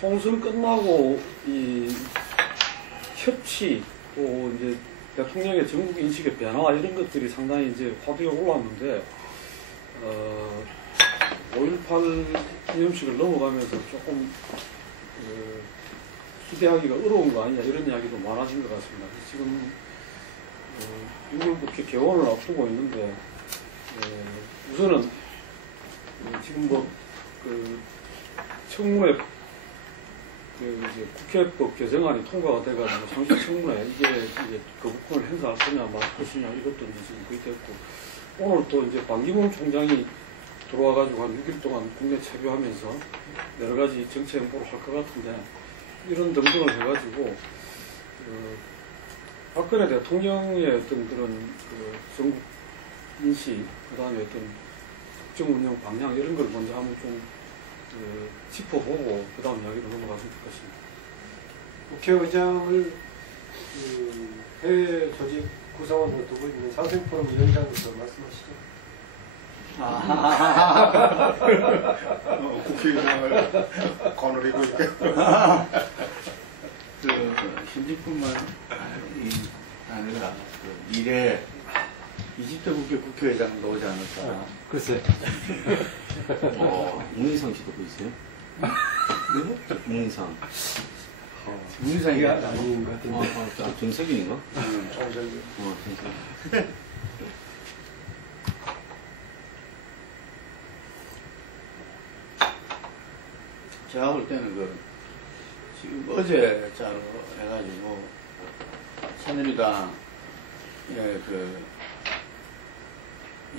총선 끝나고 이 협치 또 이제 대통령의 전국 인식의 변화 이런 것들이 상당히 이제 화두에 올랐는데 5.18 기념식을 넘어가면서 조금 기대하기가 어려운 거 아니냐 이런 이야기도 많아진 것 같습니다. 지금 6월 국회 개원을 앞두고 있는데 우선은 지금 청문회 이제 국회법 개정안이 통과가 돼가지고 상시 청문회 이게 이제 거부권을 행사할 거냐 말 것이냐 이것도 이제 지금 거의 됐고 오늘 또 이제 반기문 총장이 들어와가지고 한 6일 동안 국내 체류하면서 여러 가지 정치 행보를 할 것 같은데 이런 등등을 해가지고 박근혜 대통령의 어떤 그런 전국 인식 그다음에 어떤 국정 운영 방향 이런 걸 먼저 한번 좀 짚어보고 그 다음 이야기로 넘어갔으면 좋겠습니다. 국회의장을 해외 조직 구성원으로 두고 있는 상생포럼 위원장으로서 말씀하시죠. 국회의장을 거느리고 있고 현직뿐만 아니라 미래 20대 국회의장 나오지 않을까. 글쎄. 문희상 씨도 보이세요? 문희상. 문희상이 아닌 것 같은데. 정석인인가? 정석이. 정석. 제가 볼 때는 지금 어제 자로 해가지고 새누리당의 이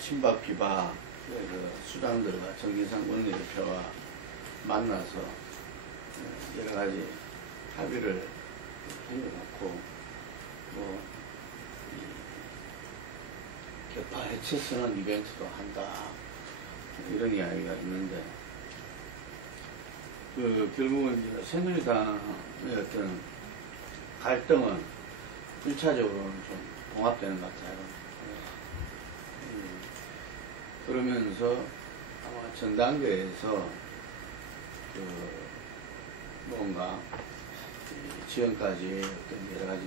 친박 비박 수장들과 정진상 원내대표와 만나서 여러 가지 합의를 해놓고 개파 해체 선언 이벤트도 한다 이런 이야기가 있는데 결국은 이제 새누리당의 어떤 갈등은 1차적으로는 좀 봉합되는 것 같아요. 그러면서 아마 전당대회에서 뭔가 지금까지 어떤 여러 가지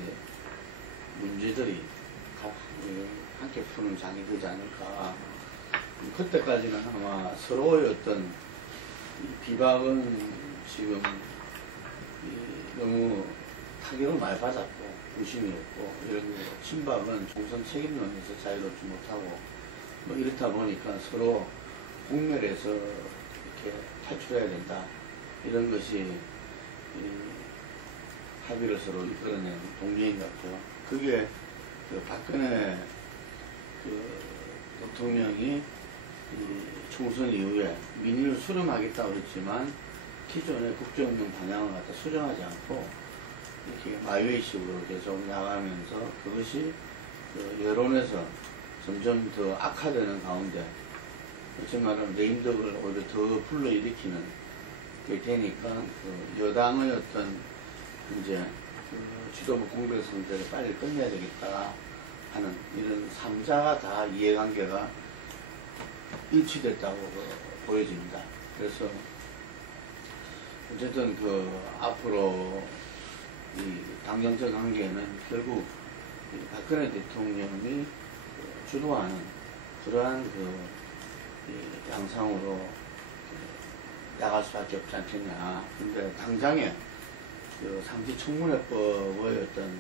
문제들이 함께 푸는 장이 되지 않을까. 그때까지는 아마 서로의 어떤 비박은 지금 너무 타격을 많이 받았고 부심이 없고 이런 친박은 총선 책임론에서 자유롭지 못하고 이렇다 보니까 서로 공멸해서 이렇게 탈출해야 된다 이런 것이 합의를 서로 이끌어낸 동기인 것 같아요. 그게 박근혜 대통령이 총선 이후에 민의를 수렴하겠다고 했지만 기존의 국정운영 방향을 갖다 수정하지 않고 이렇게 마이웨이식으로 계속 나가면서 그것이 여론에서 점점 더 악화되는 가운데 그렇지 말하면 레임덕을 오히려 더 불러일으키는 게 되니까 여당의 어떤 이제 지도부 공백 상태를 빨리 끝내야 되겠다 하는 이런 3자가 다 이해관계가 일치됐다고 보여집니다. 그래서 어쨌든 앞으로 이 당정적 관계는 결국 박근혜 대통령이 주도하는 그러한 양상으로 나갈 수밖에 없지 않겠냐. 근데 당장에 상시 청문회법의 어떤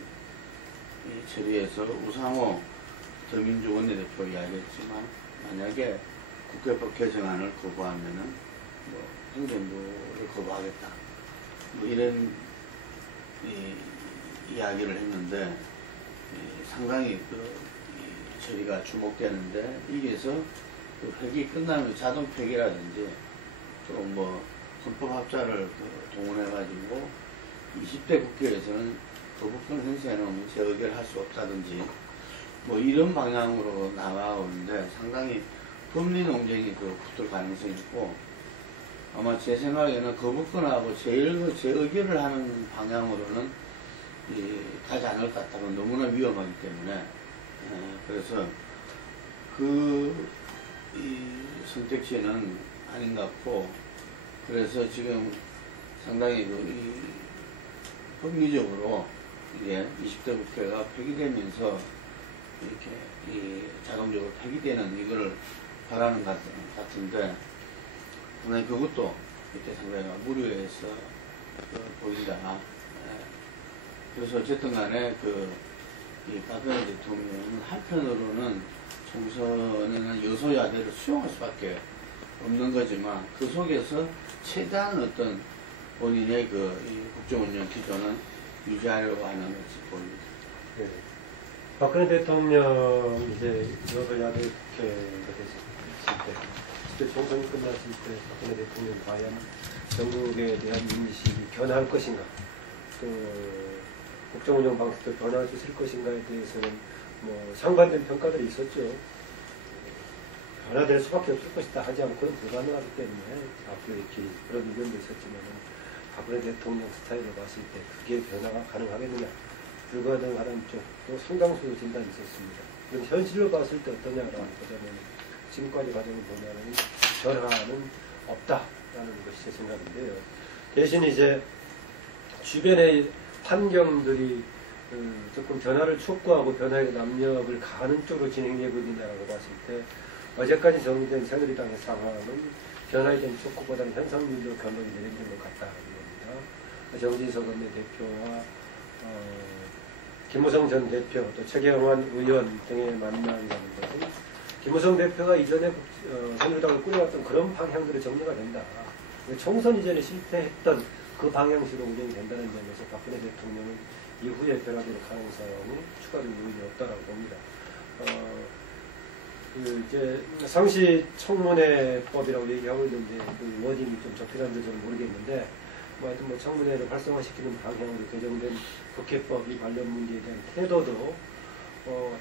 처리에서 우상호 더민주 원내대표 이야기했지만 만약에 국회법 개정안을 거부하면은 행정부를 거부하겠다. 이런 이야기를 했는데 상당히 처리가 주목되는데 이게서 회기 끝나면 자동 폐기라든지 또 헌법 합자를 동원해가지고 20대 국회에서는 거부권 행사에는 재의결할 수 없다든지 이런 방향으로 나가오는데 상당히 법리 논쟁이 붙을 가능성이 있고 아마 제 생각에는 거부권하고 재의결을 하는 방향으로는 가지 않을 것 같다고 너무나 위험하기 때문에 그래서 이 선택지는 아닌 것 같고 그래서 지금 상당히 이 법리적으로 이게 20대 국회가 폐기되면서 이렇게 이 자동적으로 폐기되는 이걸 바라는 것 같은데, 상당히 그것도 이렇게 상당히 무료해서 보인다. 그래서 어쨌든 간에 이 박근혜 대통령은 한편으로는 총선에는 여소야대를 수용할 수밖에 없는 거지만 그 속에서 최대한 어떤 본인의 이 국정운영 기조는 유지하려고 하는 것이 보입니다. 네. 박근혜 대통령 이제 여소야대 국회가 됐을 때, 그때 총선이 끝났을 때 박근혜 대통령이 과연 전국에 대한 인식이 변할 것인가, 또 국정운영 방식도 변할 수 있을 것인가에 대해서는 뭐 상반된 평가들이 있었죠. 변화될 수밖에 없을 것이다 하지 않고는 불가능하기 때문에 앞으로의 길, 그런 의견도 있었지만 박근혜 대통령 스타일을 봤을 때 그게 변화가 가능하겠느냐, 불가능하다는 쪽도 상당수 진단이 있었습니다. 그럼 현실로 봤을 때 어떠냐라고 보자면 지금까지 과정을 보면 변화는 없다라는 것이 제 생각인데요. 대신 이제 주변의 환경들이 조금 변화를 촉구하고 변화의 압력을 가하는 쪽으로 진행되고 있느냐라고 봤을 때 어제까지 정리된 새누리당의 상황은 변화에 대한 촉구보다는 현상률로 변동이 내리는 것 같다는 겁니다. 정진석 원내대표와 김무성 전 대표, 또 최경환 의원 등의 만남이라는 것은 김무성 대표가 이전에 새누리당을 꾸려왔던 그런 방향들이 정리가 된다. 총선 이전에 실패했던 그 방향식으로 운영이 된다는 점에서 박근혜 대통령은 이후에 변화될 가능성이 추가적으로 의미 없다라고 봅니다. 이제 상시 청문회법이라고 얘기하고 있는데 그 워딩이 좀 적절한지 저는 모르겠는데, 하여튼 뭐 청문회를 활성화시키는 방향으로 개정된 국회법 이 관련 문제에 대한 태도도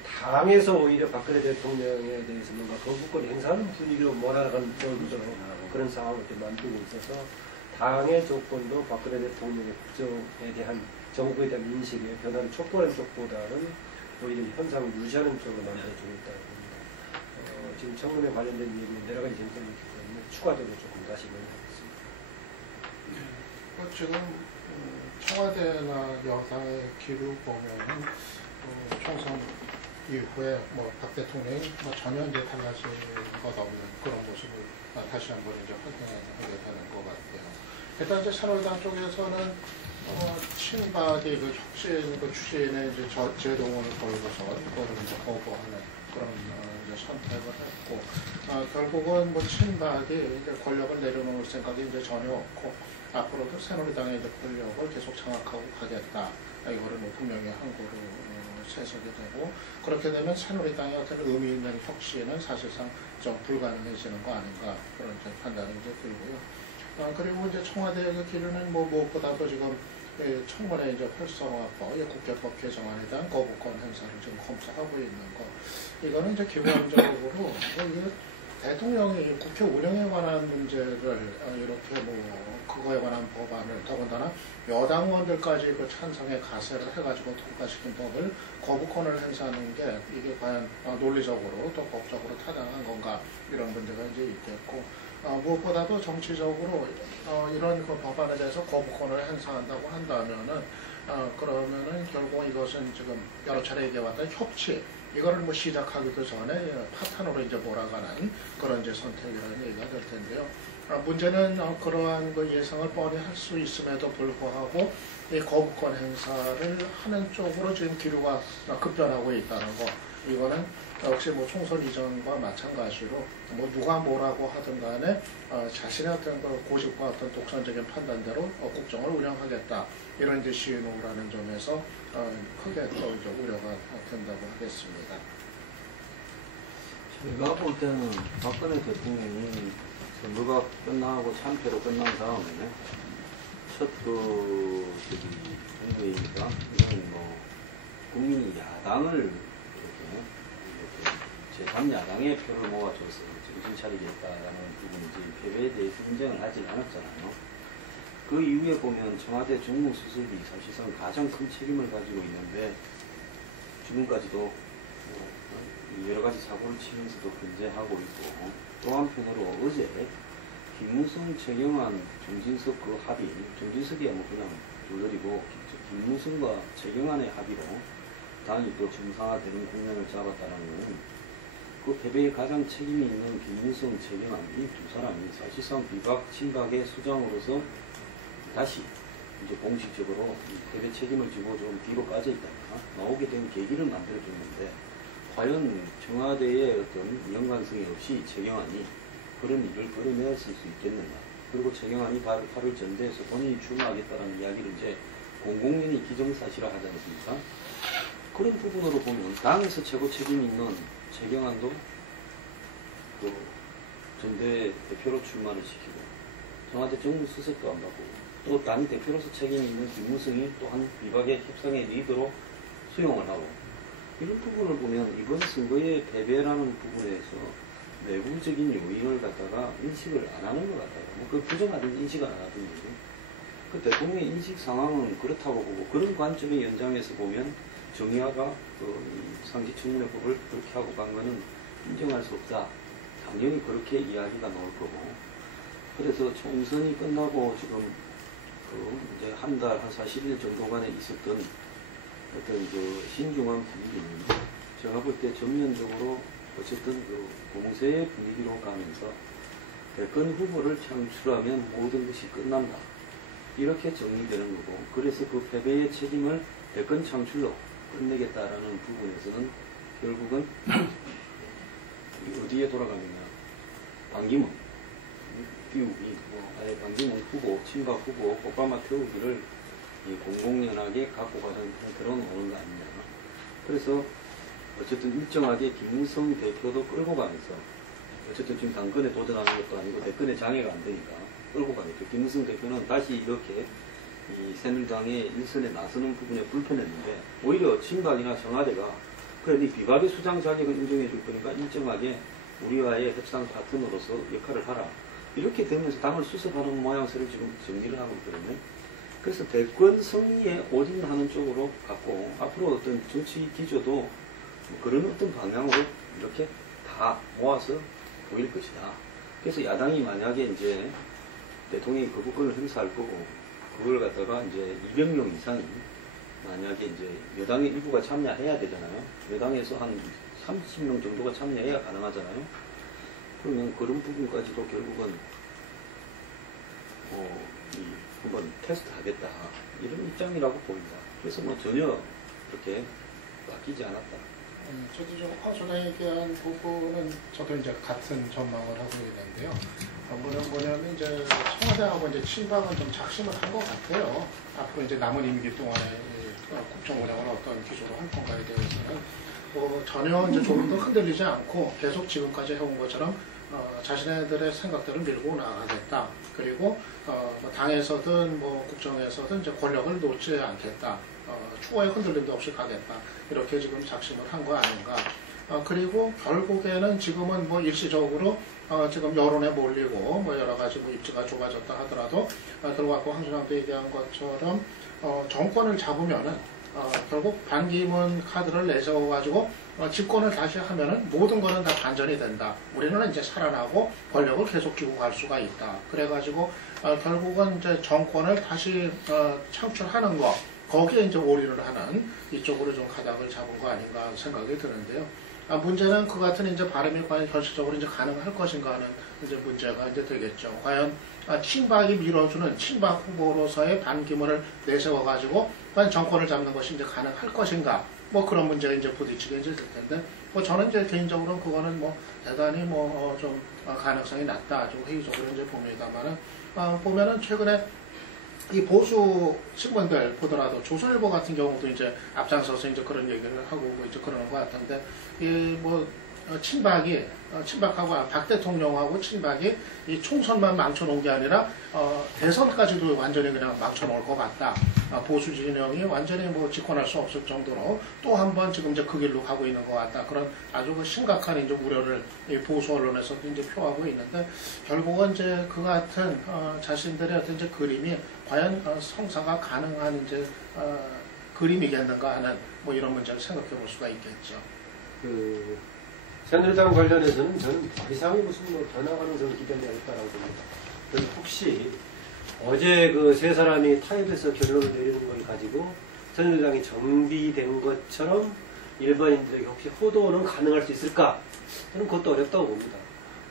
당에서 오히려 박근혜 대통령에 대해서 뭔가 거부권을 행사하는 분위기로 몰아가는 그런 상황을 만들고 있어서 당의 조건도 박근혜 대통령의 국정에 대한 정부에 대한 인식에 변화를 촉구하는 쪽보다는 오히려 현상을 유지하는 쪽으로 만들어주고 있다는 겁니다. 지금 청문회 관련된 얘기는 여러 가지 쟁점이 있기 때문에 추가적으로 조금 다시 논의하겠습니다. 지금 청와대나 여당의 기류 보면은 총선 이후에 박 대통령이 전혀 이제 달라질 것 없는 그런 모습을 다시 한번 이제 확인하게 되는 것 같아요. 일단 이제 새누리당 쪽에서는 친박의 혁신 추진에 이제 제동을 걸고서 그거를 이제 거부하는 그런 이제 선택을 했고, 결국은 친박이 이제 권력을 내려놓을 생각이 이제 전혀 없고, 앞으로도 새누리당의 이제 권력을 계속 장악하고 가겠다. 이거를 분명히 항구로 세서게 되고, 그렇게 되면 새누리당의 어떤 의미 있는 혁신은 사실상 좀 불가능해지는 거 아닌가, 그런 이제 판단이 이제 들고요. 그리고 이제 청와대의 기류는 무엇보다도 지금 청문회 이제 활성화법, 국회법 개정안에 대한 거부권 행사를 지금 검토하고 있는 거. 이거는 이제 기본적으로 대통령이 국회 운영에 관한 문제를 이렇게 그거에 관한 법안을 더군다나 여당 의원들까지 그 찬성에 가세를 해가지고 통과시킨 법을 거부권을 행사하는 게 이게 과연 논리적으로 또 법적으로 타당한 건가, 이런 문제가 이제 있겠고, 무엇보다도 정치적으로 이런 그 법안에 대해서 거부권을 행사한다고 한다면은 그러면은 결국 이것은 지금 여러 차례 얘기해왔던 협치, 이거를 시작하기도 전에 파탄으로 이제 몰아가는 그런 이제 선택이라는 얘기가 될 텐데요. 문제는 그러한 그 예상을 뻔히 할 수 있음에도 불구하고 이 거부권 행사를 하는 쪽으로 지금 기류가 급변하고 있다는 거. 이거는 역시 총선 이전과 마찬가지로 누가 뭐라고 하든 간에 자신의 어떤 그 고집과 어떤 독선적인 판단대로 국정을 운영하겠다, 이런 이제 신호라는 점에서 크게 또 이제 우려가 된다고 하겠습니다. 제가 볼 때는 박근혜 대통령이 선거가 끝나고 참패로 끝난 다음에 첫 행위가 이건 국민이 야당을 제3야당의 표를 모아줘서 정신 차리겠다라는 부분인지 패배에 대해 인정을 하진 않았잖아요. 그 이후에 보면 청와대 정무수석이 사실상 가장 큰 책임을 가지고 있는데 지금까지도 여러 가지 사고를 치면서도 견제하고 있고, 또 한편으로 어제 김무성, 최경환, 정진석 그 합의, 정진석이야 뭐 그냥 둘러리고 김무성과 최경환의 합의로 당이 또 정상화되는 국면을 잡았다는 그 패배에 가장 책임이 있는 김무성, 최경환 이 두 사람이 사실상 비박, 친박의 수장으로서 다시 이제 공식적으로 패배 책임을 지고 좀 뒤로 빠져 있다가 나오게 된 계기를 만들어줬는데 과연 청와대의 어떤 연관성이 없이 최경환이 그런 일을 끌어내었을 수 있겠느냐. 그리고 최경환이 바로 8월 전대에서 본인이 출마하겠다는 이야기를 이제 공공연히 기정사실화 하지 않습니까? 그런 부분으로 보면 당에서 최고 책임 있는 최경환도 그 전대 대표로 출마를 시키고 청와대 정무수석도 안 받고 또 당 대표로서 책임 있는 김무성이 또한 비박의 협상의 리더로 수용을 하고 이런 부분을 보면 이번 선거의 패배라는 부분에서 내부적인 요인을 갖다가 인식을 안 하는 것 같아요. 그 부정하든 인식을 안 하든지. 그 대통령의 인식 상황은 그렇다고 보고 그런 관점의 연장에서 보면 정의화가 그 상시청문회법을 그렇게 하고 간 거는 인정할 수 없다. 당연히 그렇게 이야기가 나올 거고. 그래서 총선이 끝나고 지금 그 이제 한 달, 한 40일 정도간에 있었던 어떤 그 신중한 분위기는 제가 볼 때 전면적으로 어쨌든 그 공세의 분위기로 가면서 대권 후보를 창출하면 모든 것이 끝난다. 이렇게 정리되는 거고 그래서 그 패배의 책임을 대권 창출로 끝내겠다라는 부분에서는 결국은 어디에 돌아가느냐. 반기문 띄우기, 반기문 후보, 친박 후보, 오바마 태우기를 공공연하게 갖고 가는 형태로 나오는 거 아니냐. 그래서 어쨌든 일정하게 김무성 대표도 끌고 가면서 어쨌든 지금 당권에 도전하는 것도 아니고 대권에 장애가 안 되니까 끌고 가니까 김무성 대표는 다시 이렇게 이 새누리당의 일선에 나서는 부분에 불편했는데 오히려 친박이나 청와대가 그래 네 비박의 수장 자격을 인정해 줄 거니까 일정하게 우리와의 협상 파트너로서 역할을 하라. 이렇게 되면서 당을 수습하는 모양새를 지금 정리를 하고 있거든요. 그래서 대권 승리에 올인하는 쪽으로 갔고 앞으로 어떤 정치 기조도 뭐 그런 어떤 방향으로 이렇게 다 모아서 보일 것이다. 그래서 야당이 만약에 이제 대통령이 거부권을 행사할 거고 그걸 갖다가 이제 200명 이상이 만약에 이제 여당의 일부가 참여해야 되잖아요. 여당에서 한 30명 정도가 참여해야 가능하잖아요. 그러면 그런 부분까지도 결국은 한번 테스트 하겠다 이런 입장이라고 보입니다. 그래서 뭐 전혀 그렇게 바뀌지 않았다. 저도 좀 전에 얘기한 부분은 저도 이제 같은 전망을 하고 있는데요. 뭐냐면 이제 청와대하고 이제 친박은 좀 작심을 한 것 같아요. 앞으로 이제 남은 임기 동안에 국정 운영을 어떤 기조로 할 건가에 대해서는 전혀 이제 조금 더 흔들리지 않고 계속 지금까지 해온 것처럼 자신들의 생각들을 밀고 나가겠다. 그리고 당에서든 뭐 국정에서든 이제 권력을 놓지 않겠다. 추호의 흔들림도 없이 가겠다. 이렇게 지금 작심을 한 거 아닌가. 그리고 결국에는 지금은 뭐 일시적으로 지금 여론에 몰리고 뭐 여러 가지 뭐 입지가 좁아졌다 하더라도 결국 아까 황준왕도 얘기한 것처럼 정권을 잡으면은 결국 반기문 카드를 내세워가지고 집권을 다시 하면은 모든 거는 다 반전이 된다. 우리는 이제 살아나고 권력을 계속 쥐고 갈 수가 있다. 그래가지고 결국은 이제 정권을 다시 창출하는 거 거기에 이제 올인을 하는 이쪽으로 좀 가닥을 잡은 거 아닌가 생각이 드는데요. 문제는 그 같은 이제 발음이 과연 현실적으로 이제 가능할 것인가 하는 이제 문제가 이제 되겠죠. 과연 친박이 밀어주는 친박 후보로서의 반기문을 내세워가지고 과연 정권을 잡는 것이 이제 가능할 것인가. 뭐 그런 문제가 이제 부딪히게 이제 될 텐데, 뭐 저는 이제 개인적으로는 그거는 뭐 대단히 뭐 좀 가능성이 낮다. 좀 회의적으로 이제 봅니다만은, 보면은 최근에 이 보수 신문들 보더라도 조선일보 같은 경우도 이제 앞장서서 이제 그런 얘기를 하고 이제 그러는 것 같은데, 이 뭐 친박하고 박 대통령하고 친박이 이 총선만 망쳐놓은 게 아니라 대선까지도 완전히 그냥 망쳐놓을 것 같다. 보수 진영이 완전히 뭐 집권할 수 없을 정도로 또 한 번 지금 이제 그 길로 가고 있는 것 같다. 그런 아주 그 심각한 이제 우려를 이 보수 언론에서도 이제 표하고 있는데, 결국은 이제 그 같은 자신들의 어떤 이제 그림이 과연 성사가 가능한 이제 그림이겠는가 하는 뭐 이런 문제를 생각해 볼 수가 있겠죠. 새누리당 관련해서는 저는 더 이상의 무슨 뭐 변화 가능성을 기대하지 않을까라고 봅니다. 그래서 혹시 어제 그 세 사람이 타협해서 결론을 내리는 걸 가지고 새누리당이 정비된 것처럼 일반인들에게 혹시 호도는 가능할 수 있을까? 저는 그것도 어렵다고 봅니다.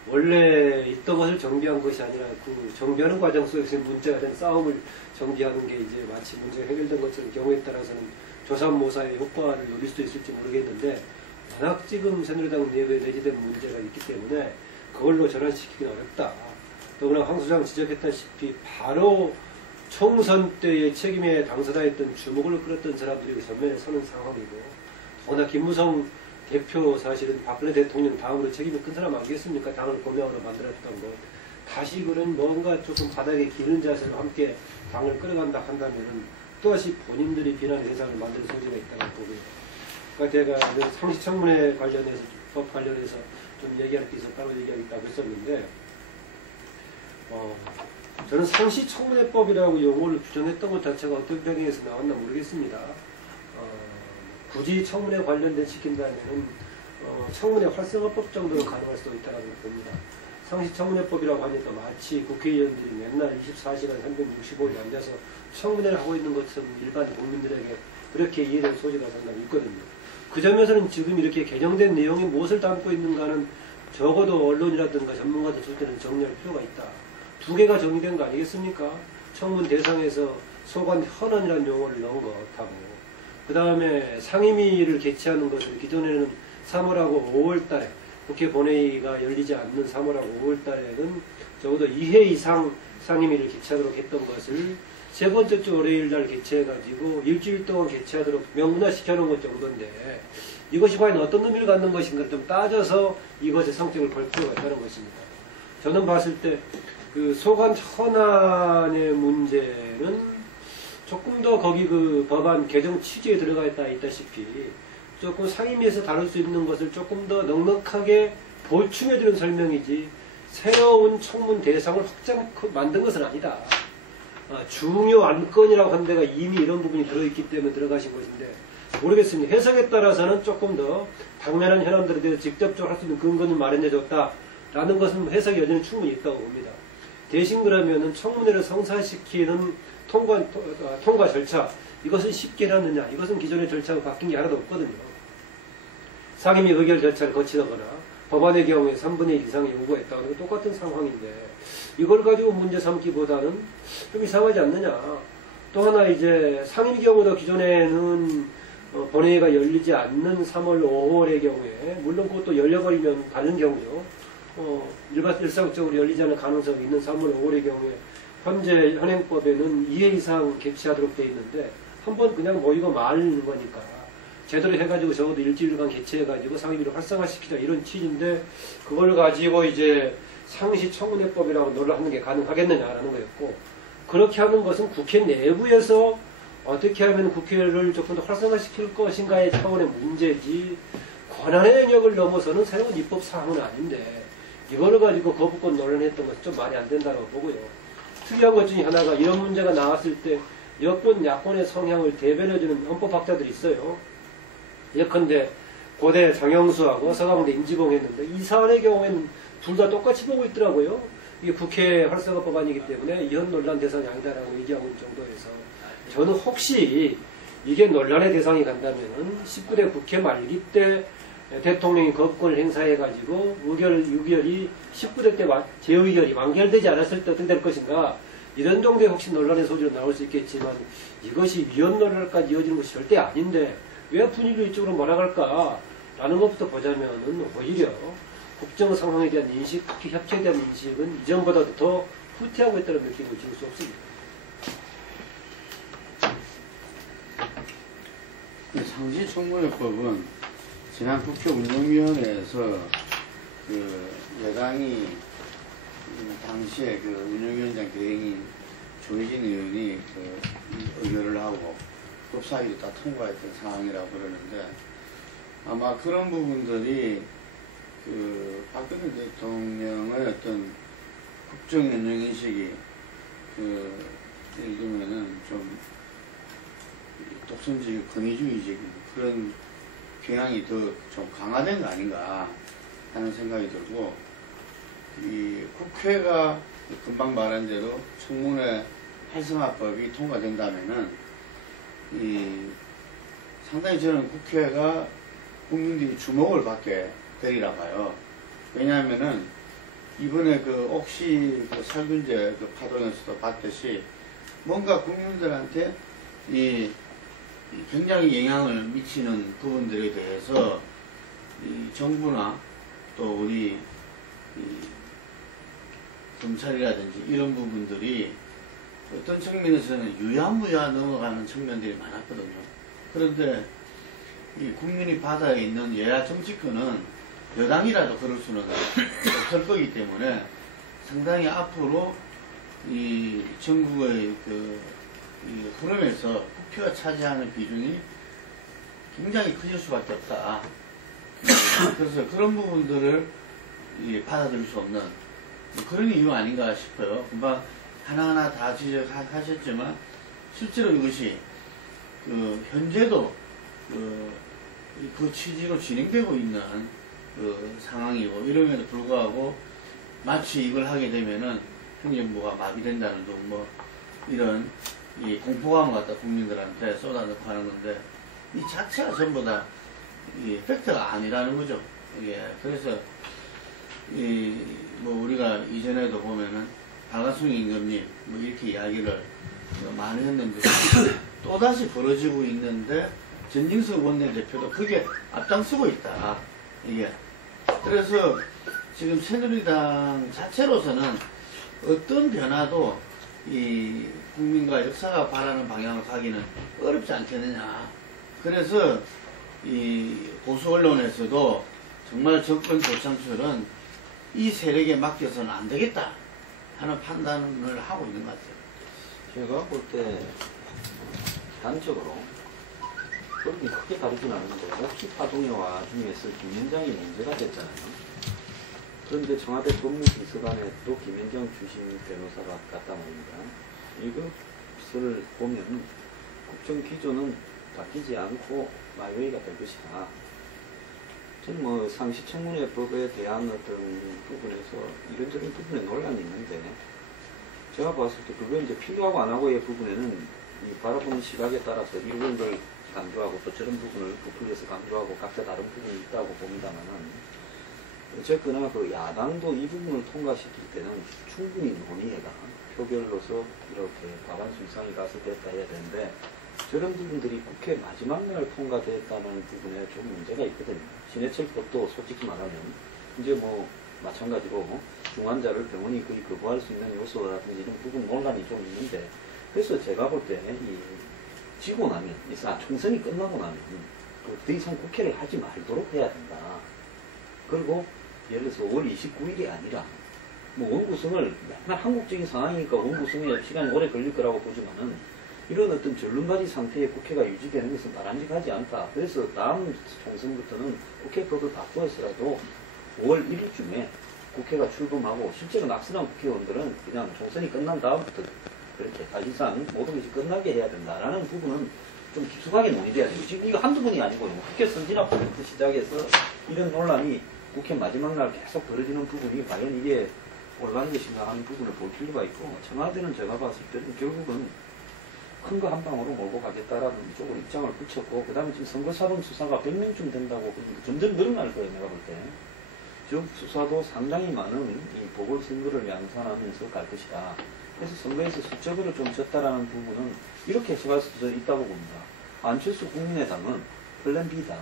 원래 있던 것을 정비한 것이 아니라 그 정비하는 과정 속에서 문제가 된 싸움을 정비하는 게 이제 마치 문제가 해결된 것처럼 경우에 따라서는 조삼모사의 효과를 누릴 수도 있을지 모르겠는데 워낙 지금 새누리당 내부에 내재된 문제가 있기 때문에 그걸로 전환시키기는 어렵다. 더구나 황 소장 지적했다시피 바로 총선 때의 책임에 당사자였던 주목을 끌었던 사람들이 전면에 서는 상황이고 더구나 김무성 대표 사실은 박근혜 대통령 다음으로 책임이 큰 사람 아니겠습니까? 당을 고명으로 만들었던 것. 다시그는 뭔가 조금 바닥에 기는 자세로 함께 당을 끌어간다 한다면 또다시 본인들이 비난의 대상을 만들 소지가 있다고 보고요. 그러니까 제가 상시청문회 관련해서 법 관련해서 좀 얘기할 게 있어 따로 얘기하겠다고 했었는데 저는 상시청문회법이라고 용어를 규정했던 것 자체가 어떤 배경에서 나왔나 모르겠습니다. 굳이 청문회 관련된 시킨다면 청문회 활성화법 정도는 가능할 수도 있다고 봅니다. 상시청문회법이라고 하니까 마치 국회의원들이 맨날 24시간 365일 앉아서 청문회를 하고 있는 것처럼 일반 국민들에게 그렇게 이해될 소지가 상당히 있거든요. 그 점에서는 지금 이렇게 개정된 내용이 무엇을 담고 있는가는 적어도 언론이라든가 전문가들 줄 때는 정리할 필요가 있다. 두 개가 정리된 거 아니겠습니까? 청문 대상에서 소관 현원이라는 용어를 넣은 것하고 그 다음에 상임위를 개최하는 것을 기존에는 3월하고 5월달에 국회 본회의가 열리지 않는 3월하고 5월달에는 적어도 2회 이상 상임위를 개최하도록 했던 것을 세 번째 주 월요일날 개최해가지고 일주일 동안 개최하도록 명문화시켜놓은 것 정도인데 이것이 과연 어떤 의미를 갖는 것인가 좀 따져서 이것의 성격을 볼 필요가 있다는 것입니다. 저는 봤을 때 그 소관 현안의 문제는 조금 더 거기 그 법안 개정 취지에 들어가 있다시피 조금 상임위에서 다룰 수 있는 것을 조금 더 넉넉하게 보충해주는 설명이지 새로운 청문 대상을 확장 만든 것은 아니다. 중요 안건이라고 한 데가 이미 이런 부분이 들어있기 때문에 들어가신 것인데 모르겠습니다. 해석에 따라서는 조금 더 당면한 현안들에 대해서 직접적으로 할 수 있는 근거는 마련해줬다라는 것은 해석이 여전히 충분히 있다고 봅니다. 대신 그러면은 청문회를 성사시키는 통과 절차 이것은 쉽게 해놨느냐 이것은 기존의 절차가 바뀐 게 하나도 없거든요. 상임위 의결 절차를 거치거나 법안의 경우에 3분의 1 이상의 요구했다는 건 똑같은 상황인데 이걸 가지고 문제 삼기보다는 좀 이상하지 않느냐. 또 하나 이제 상임위 경우도 기존에는 본회의가 열리지 않는 3월 5월의 경우에 물론 그것도 열려버리면 다른 경우죠. 일상적으로 열리지 않을 가능성이 있는 3월 5월의 경우에 현재 현행법에는 2회 이상 개최하도록 되어 있는데 한번 그냥 모이고 말는 거니까 제대로 해가지고 적어도 일주일간 개최해가지고 상임위를 활성화시키자 이런 취지인데 그걸 가지고 이제 상시청문회법이라고 논의하는 게 가능하겠느냐라는 거였고 그렇게 하는 것은 국회 내부에서 어떻게 하면 국회를 조금 더 활성화시킬 것인가의 차원의 문제지 권한의 영역을 넘어서는 새로운 입법 사항은 아닌데 이거를 가지고 거부권 논란했던 것은 좀 말이 안 된다고 보고요. 특이한 것 중에 하나가 이런 문제가 나왔을 때 여권, 야권의 성향을 대변해주는 헌법학자들이 있어요. 예컨대 고대 장영수하고 서강대 임지봉 했는데 이 사안의 경우에는 둘 다 똑같이 보고 있더라고요. 이게 국회 활성화 법안이기 때문에 이현 논란 대상이 아니다라고 얘기하고 있는 정도에서 저는 혹시 이게 논란의 대상이 간다면 19대 국회 말기 때 대통령이 거부권을 행사해가지고 의결이 19대 때 재의결이 완결되지 않았을 때 어떻게 될 것인가 이런 정도의 혹시 논란의 소지로 나올 수 있겠지만 이것이 위헌 논란까지 이어지는 것이 절대 아닌데 왜 분위기를 이쪽으로 몰아갈까 라는 것부터 보자면은 오히려 국정 상황에 대한 인식, 특히 협치에 대한 인식은 이전보다도 더 후퇴하고 있다는 느낌을 지울 수 없습니다. 상시청문회법은 지난 국회 운영위원회에서 그 여당이 당시에 그 운영위원장 대행인 조혜진 의원이 그 의결을 하고 법사위도 다 통과했던 상황이라고 그러는데 아마 그런 부분들이 그 박근혜 대통령의 어떤 국정 운영 인식이 그 예를 들면은 좀 독선적이고 권위주의적인 그런 경향이 더 좀 강화된 거 아닌가 하는 생각이 들고 이 국회가 금방 말한 대로 청문회 활성화법이 통과된다면은 상당히 저는 국회가 국민들이 주목을 받게 되리라 봐요. 왜냐하면은 이번에 그 옥시 그 살균제 그 파동에서도 봤듯이 뭔가 국민들한테 굉장히 영향을 미치는 부분들에 대해서 정부나 또 우리 검찰이라든지 이런 부분들이 어떤 측면에서는 유야무야 넘어가는 측면들이 많았거든요. 그런데 이 국민이 바다에 있는 여야 정치권은 여당이라도 그럴 수는 없을 거기 때문에 상당히 앞으로 이 전국의 이 흐름에서 국회가 차지하는 비중이 굉장히 커질 수밖에 없다. 그래서 그런 부분들을 받아들일 수 없는 그런 이유 아닌가 싶어요. 금방 하나하나 다 지적하셨지만 실제로 이것이 현재도 그 취지로 진행되고 있는 상황이고 이럼에도 불구하고 마치 이걸 하게 되면은 행정부가 마비된다는 둥 이런 공포감 갖다 국민들한테 쏟아넣고 하는 건데 이 자체가 전부 다 팩트가 아니라는 거죠. 그래서 우리가 이전에도 보면은 박완순 임금님 이렇게 이야기를 많이 했는데 또다시 벌어지고 있는데 전진석 원내대표도 그게 앞장서고 있다. 그래서 지금 새누리당 자체로서는 어떤 변화도 이 국민과 역사가 바라는 방향으로 가기는 어렵지 않겠느냐. 그래서 이 보수 언론에서도 정말 정권 교창출은 이 세력에 맡겨서는 안 되겠다 하는 판단을 하고 있는 것 같아요. 제가 볼 때 단적으로 그렇게 크게 다르진 않는데 옥시 파동의 와중에서 김현장이 문제가 됐잖아요. 그런데 청와대 법무비서관에 또 김현장 출신 변호사가 갔다 말입니다. 이것을 보면 국정 기조는 바뀌지 않고 마이웨이가 될 것이다. 저는 상시청문회법에 대한 어떤 부분에서 이런저런 부분에 논란이 있는데 제가 봤을 때 그거 이제 필요하고 안 하고의 부분에는 이 바라보는 시각에 따라서 이런 걸 강조하고 또 저런 부분을 부풀려서 강조하고 각자 다른 부분이 있다고 봅니다만은 어쨌거나 그 야당도 이 부분을 통과시킬 때는 충분히 논의해가 표결로서 이렇게 과반수 이상이 가서 됐다 해야 되는데 저런 부분들이 국회 마지막 날 통과됐다는 부분에 좀 문제가 있거든요. 신해철법도 솔직히 말하면 이제 마찬가지로 중환자를 병원이 거의 거부할 수 있는 요소라든지 이런 부분 논란이 좀 있는데 그래서 제가 볼 때 지고 나면 총선이 끝나고 나면 더 이상 국회를 하지 말도록 해야 된다. 그리고 예를 들어서 5월 29일이 아니라 원구성을 맨날 한국적인 상황이니까 원구성에 시간이 오래 걸릴 거라고 보지만은 이런 어떤 절름발이 상태의 국회가 유지되는 것은 바람직하지 않다. 그래서 다음 총선부터는 국회법을 바꾸어서라도 5월 1일쯤에 국회가 출범하고 실제로 낙선한 국회의원들은 그냥 총선이 끝난 다음부터 그렇게 사실상 모든 것이 끝나게 해야 된다라는 부분은 좀 깊숙하게 논의돼야 돼요. 지금 이거 한두 번이 아니고요. 국회 선진화부터 시작해서 이런 논란이 국회 마지막 날 계속 벌어지는 부분이 과연 이게 올바른 것인가 하는 부분을 볼 필요가 있고 청와대는 제가 봤을 때는 결국은 큰 거 한 방으로 몰고 가겠다라는 쪽으로 입장을 붙였고 그 다음에 지금 선거사범 수사가 100명쯤 된다고 점점 늘어날 거예요. 내가 볼 때. 지금 수사도 상당히 많은 이 보궐선거를 양산하면서 갈 것이다. 그래서 선거에서 수적으로 좀 졌다라는 부분은 이렇게 해석할 수도 있다고 봅니다. 안철수 국민의당은 플랜 B다.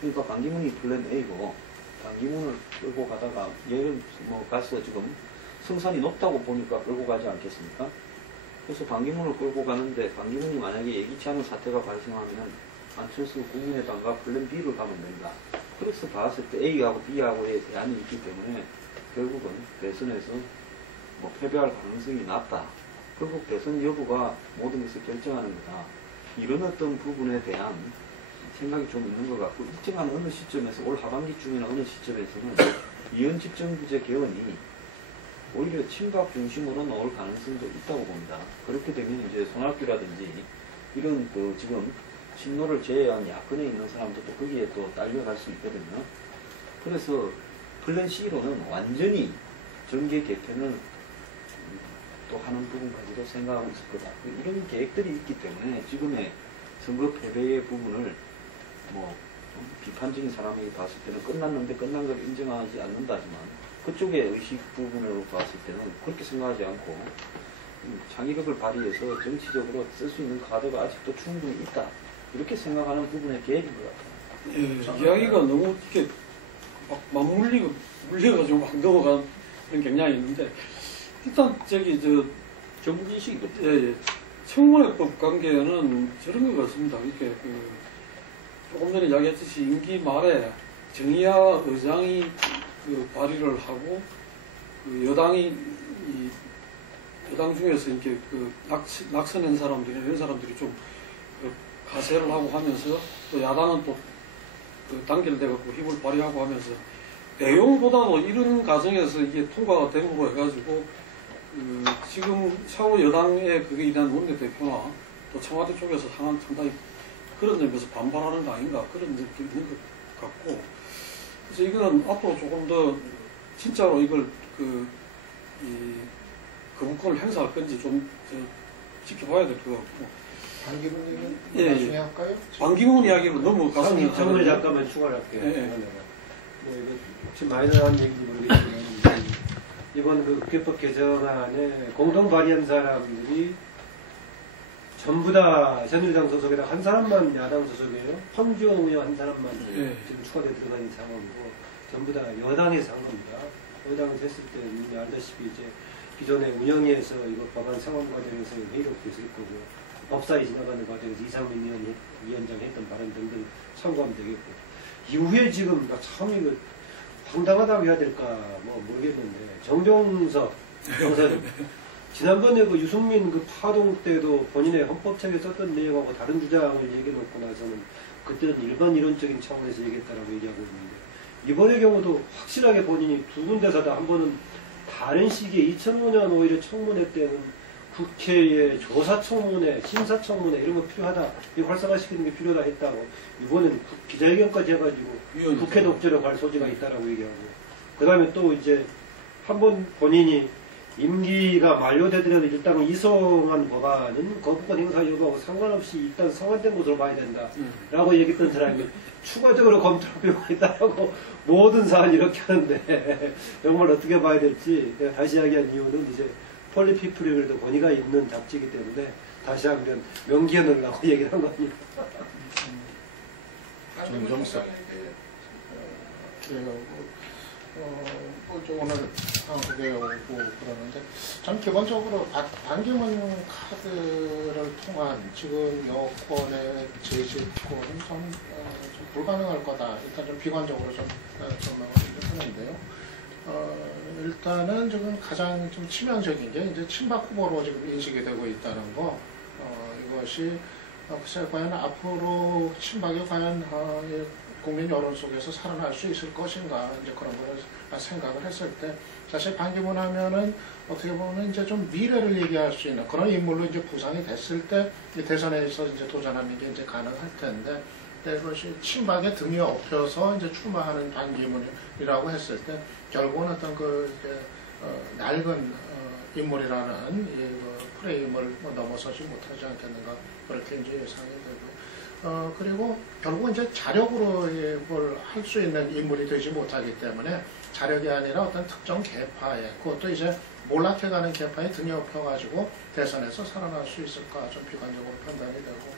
그러니까 반기문이 플랜 A고 반기문을 끌고 가다가 얘를 가서 지금 성산이 높다고 보니까 끌고 가지 않겠습니까? 그래서 반기문을 끌고 가는데 반기문이 만약에 예기치 않은 사태가 발생하면 안철수 국민의당과 플랜 B를 가면 된다. 그래서 봤을 때 A하고 B하고의 대안이 있기 때문에 결국은 대선에서 패배할 가능성이 낮다. 결국 대선 여부가 모든 것을 결정하는 거다. 이런 어떤 부분에 대한 생각이 좀 있는 것 같고 일정한 어느 시점에서 올 하반기쯤이나 어느 시점에서는 이현 집정부제 개헌이 오히려 친박 중심으로 나올 가능성도 있다고 봅니다. 그렇게 되면 이제 손학규라든지 이런 지금 친노를 제외한 야권에 있는 사람들도 거기에 또 딸려갈 수 있거든요. 그래서 플랜 C로는 완전히 정계 개편을 또 하는 부분까지도 생각하고 있을 거다. 이런 계획들이 있기 때문에 지금의 선거 패배의 부분을 뭐 비판적인 사람이 봤을 때는 끝났는데 끝난 걸 인정하지 않는다지만 그쪽의 의식 부분으로 봤을 때는 그렇게 생각하지 않고 창의력을 발휘해서 정치적으로 쓸 수 있는 카드가 아직도 충분히 있다. 이렇게 생각하는 부분의 계획인 것 같아요. 예, 이야기가 너무 이렇게 막 물려가지고 막 넘어가는 그런 경향이 있는데 일단 전문인식이죠. 예, 청문회법 관계는 저런 것 같습니다. 이렇게 조금 전에 이야기했듯이 임기 말에 정의화 의장이 발의를 하고 여당 중에서 이렇게 낙선한 사람들이 이런 사람들이 좀 가세를 하고 하면서 또 야당은 또 단결돼갖고 힘을 발휘하고 하면서 내용보다도 이런 과정에서 이게 통과가 됨으로 해가지고 지금 차후 여당의 그게 일한 원내대표나 또 청와대 쪽에서 상당히 그런 점에서 반발하는 거 아닌가 그런 느낌이 있는 것 같고 그래서 이거는 앞으로 조금 더 진짜로 이걸 거부권을 행사할 건지 좀 지켜봐야 될 것 같고. 반기문 예, 얘기는 나중에 할까요? 반기문 이야기로 넘어갔으면 정을 잠깐만 추가를 할게요. 예. 뭐 이거 지금 마이너한 얘기인지 모르겠지만 이번 그 국회법 개정안에 공동 발의한 사람들이 전부 다 새누리당 소속이라 한 사람만 야당 소속이에요. 황교안 의원 한 사람만 예. 지금 추가돼 들어간 상황이고 전부 다 여당에서 한 겁니다. 여당에서 했을 때 이미 알다시피 이제 기존의 운영위에서 이거 법안 상원 과정에서 회의록도 있을 거고 법사위 지나가는 과정에서 이상민 위원장 했던 발언 등등 참고하면 되겠고 이후에 지금 참 이거 황당하다고 해야 될까 뭐 모르겠는데 정종석 영사님 지난번에 그 유승민 그 파동 때도 본인의 헌법책에 썼던 내용하고 다른 주장을 얘기해 놓고 나서는 그때는 일반 이론적인 차원에서 얘기했다라고 얘기하고 있는데 이번의 경우도 확실하게 본인이 두 군데서 다 한 번은 다른 시기에 2005년 오히려 청문회 때는 국회의 조사청문회, 심사청문회 이런 거 필요하다. 이거 활성화시키는 게 필요하다 했다고. 이번에는 기자회견까지 해가지고 국회 독재로 갈 소지가 있다라고 얘기하고. 그 다음에 또 이제 한번 본인이 임기가 만료되더라도 일단 이송한 법안은 거부권 행사 여부하고 상관없이 일단 성안된 것으로 봐야 된다라고 얘기했던 사람이 추가적으로 검토할 필요가 있다라고 모든 사안이 이렇게 하는데 정말 어떻게 봐야 될지 내가 다시 이야기한 이유는 이제 폴리피플이 그래도 권위가 있는 잡지이기 때문에 다시 한번 명기해놓으려고 얘기를 한 겁니다. 정정석. 오늘 한국에 오고 그러는데 전 기본적으로 반기문 카드를 통한 지금 여권의 재집권은 좀 불가능할 거다. 일단 좀 비관적으로 좀 전망을 하는데요. 일단은 지금 가장 좀 치명적인 게 이제 친박 후보로 지금 인식이 되고 있다는 거. 이것이 글쎄 과연 앞으로 친박이 과연 국민 여론 속에서 살아날 수 있을 것인가 이제 그런 걸 생각을 했을 때 사실 반기문 하면은 어떻게 보면 이제 좀 미래를 얘기할 수 있는 그런 인물로 이제 구상이 됐을 때 대선에서 이제 도전하는 게 이제 가능할 텐데 그것이 친박의 등에 업혀서 이제 출마하는 반기문이라고 했을 때 결국은 어떤 낡은 인물이라는 프레임을 넘어서지 못하지 않겠는가 그렇게 이제 예상이 되고. 그리고 결국 이제 자력으로 뭘 할 수 있는 인물이 되지 못하기 때문에 자력이 아니라 어떤 특정 계파에 그것도 이제 몰락해가는 계파에 등에 업혀가지고 대선에서 살아날 수 있을까 좀 비관적으로 판단이 되고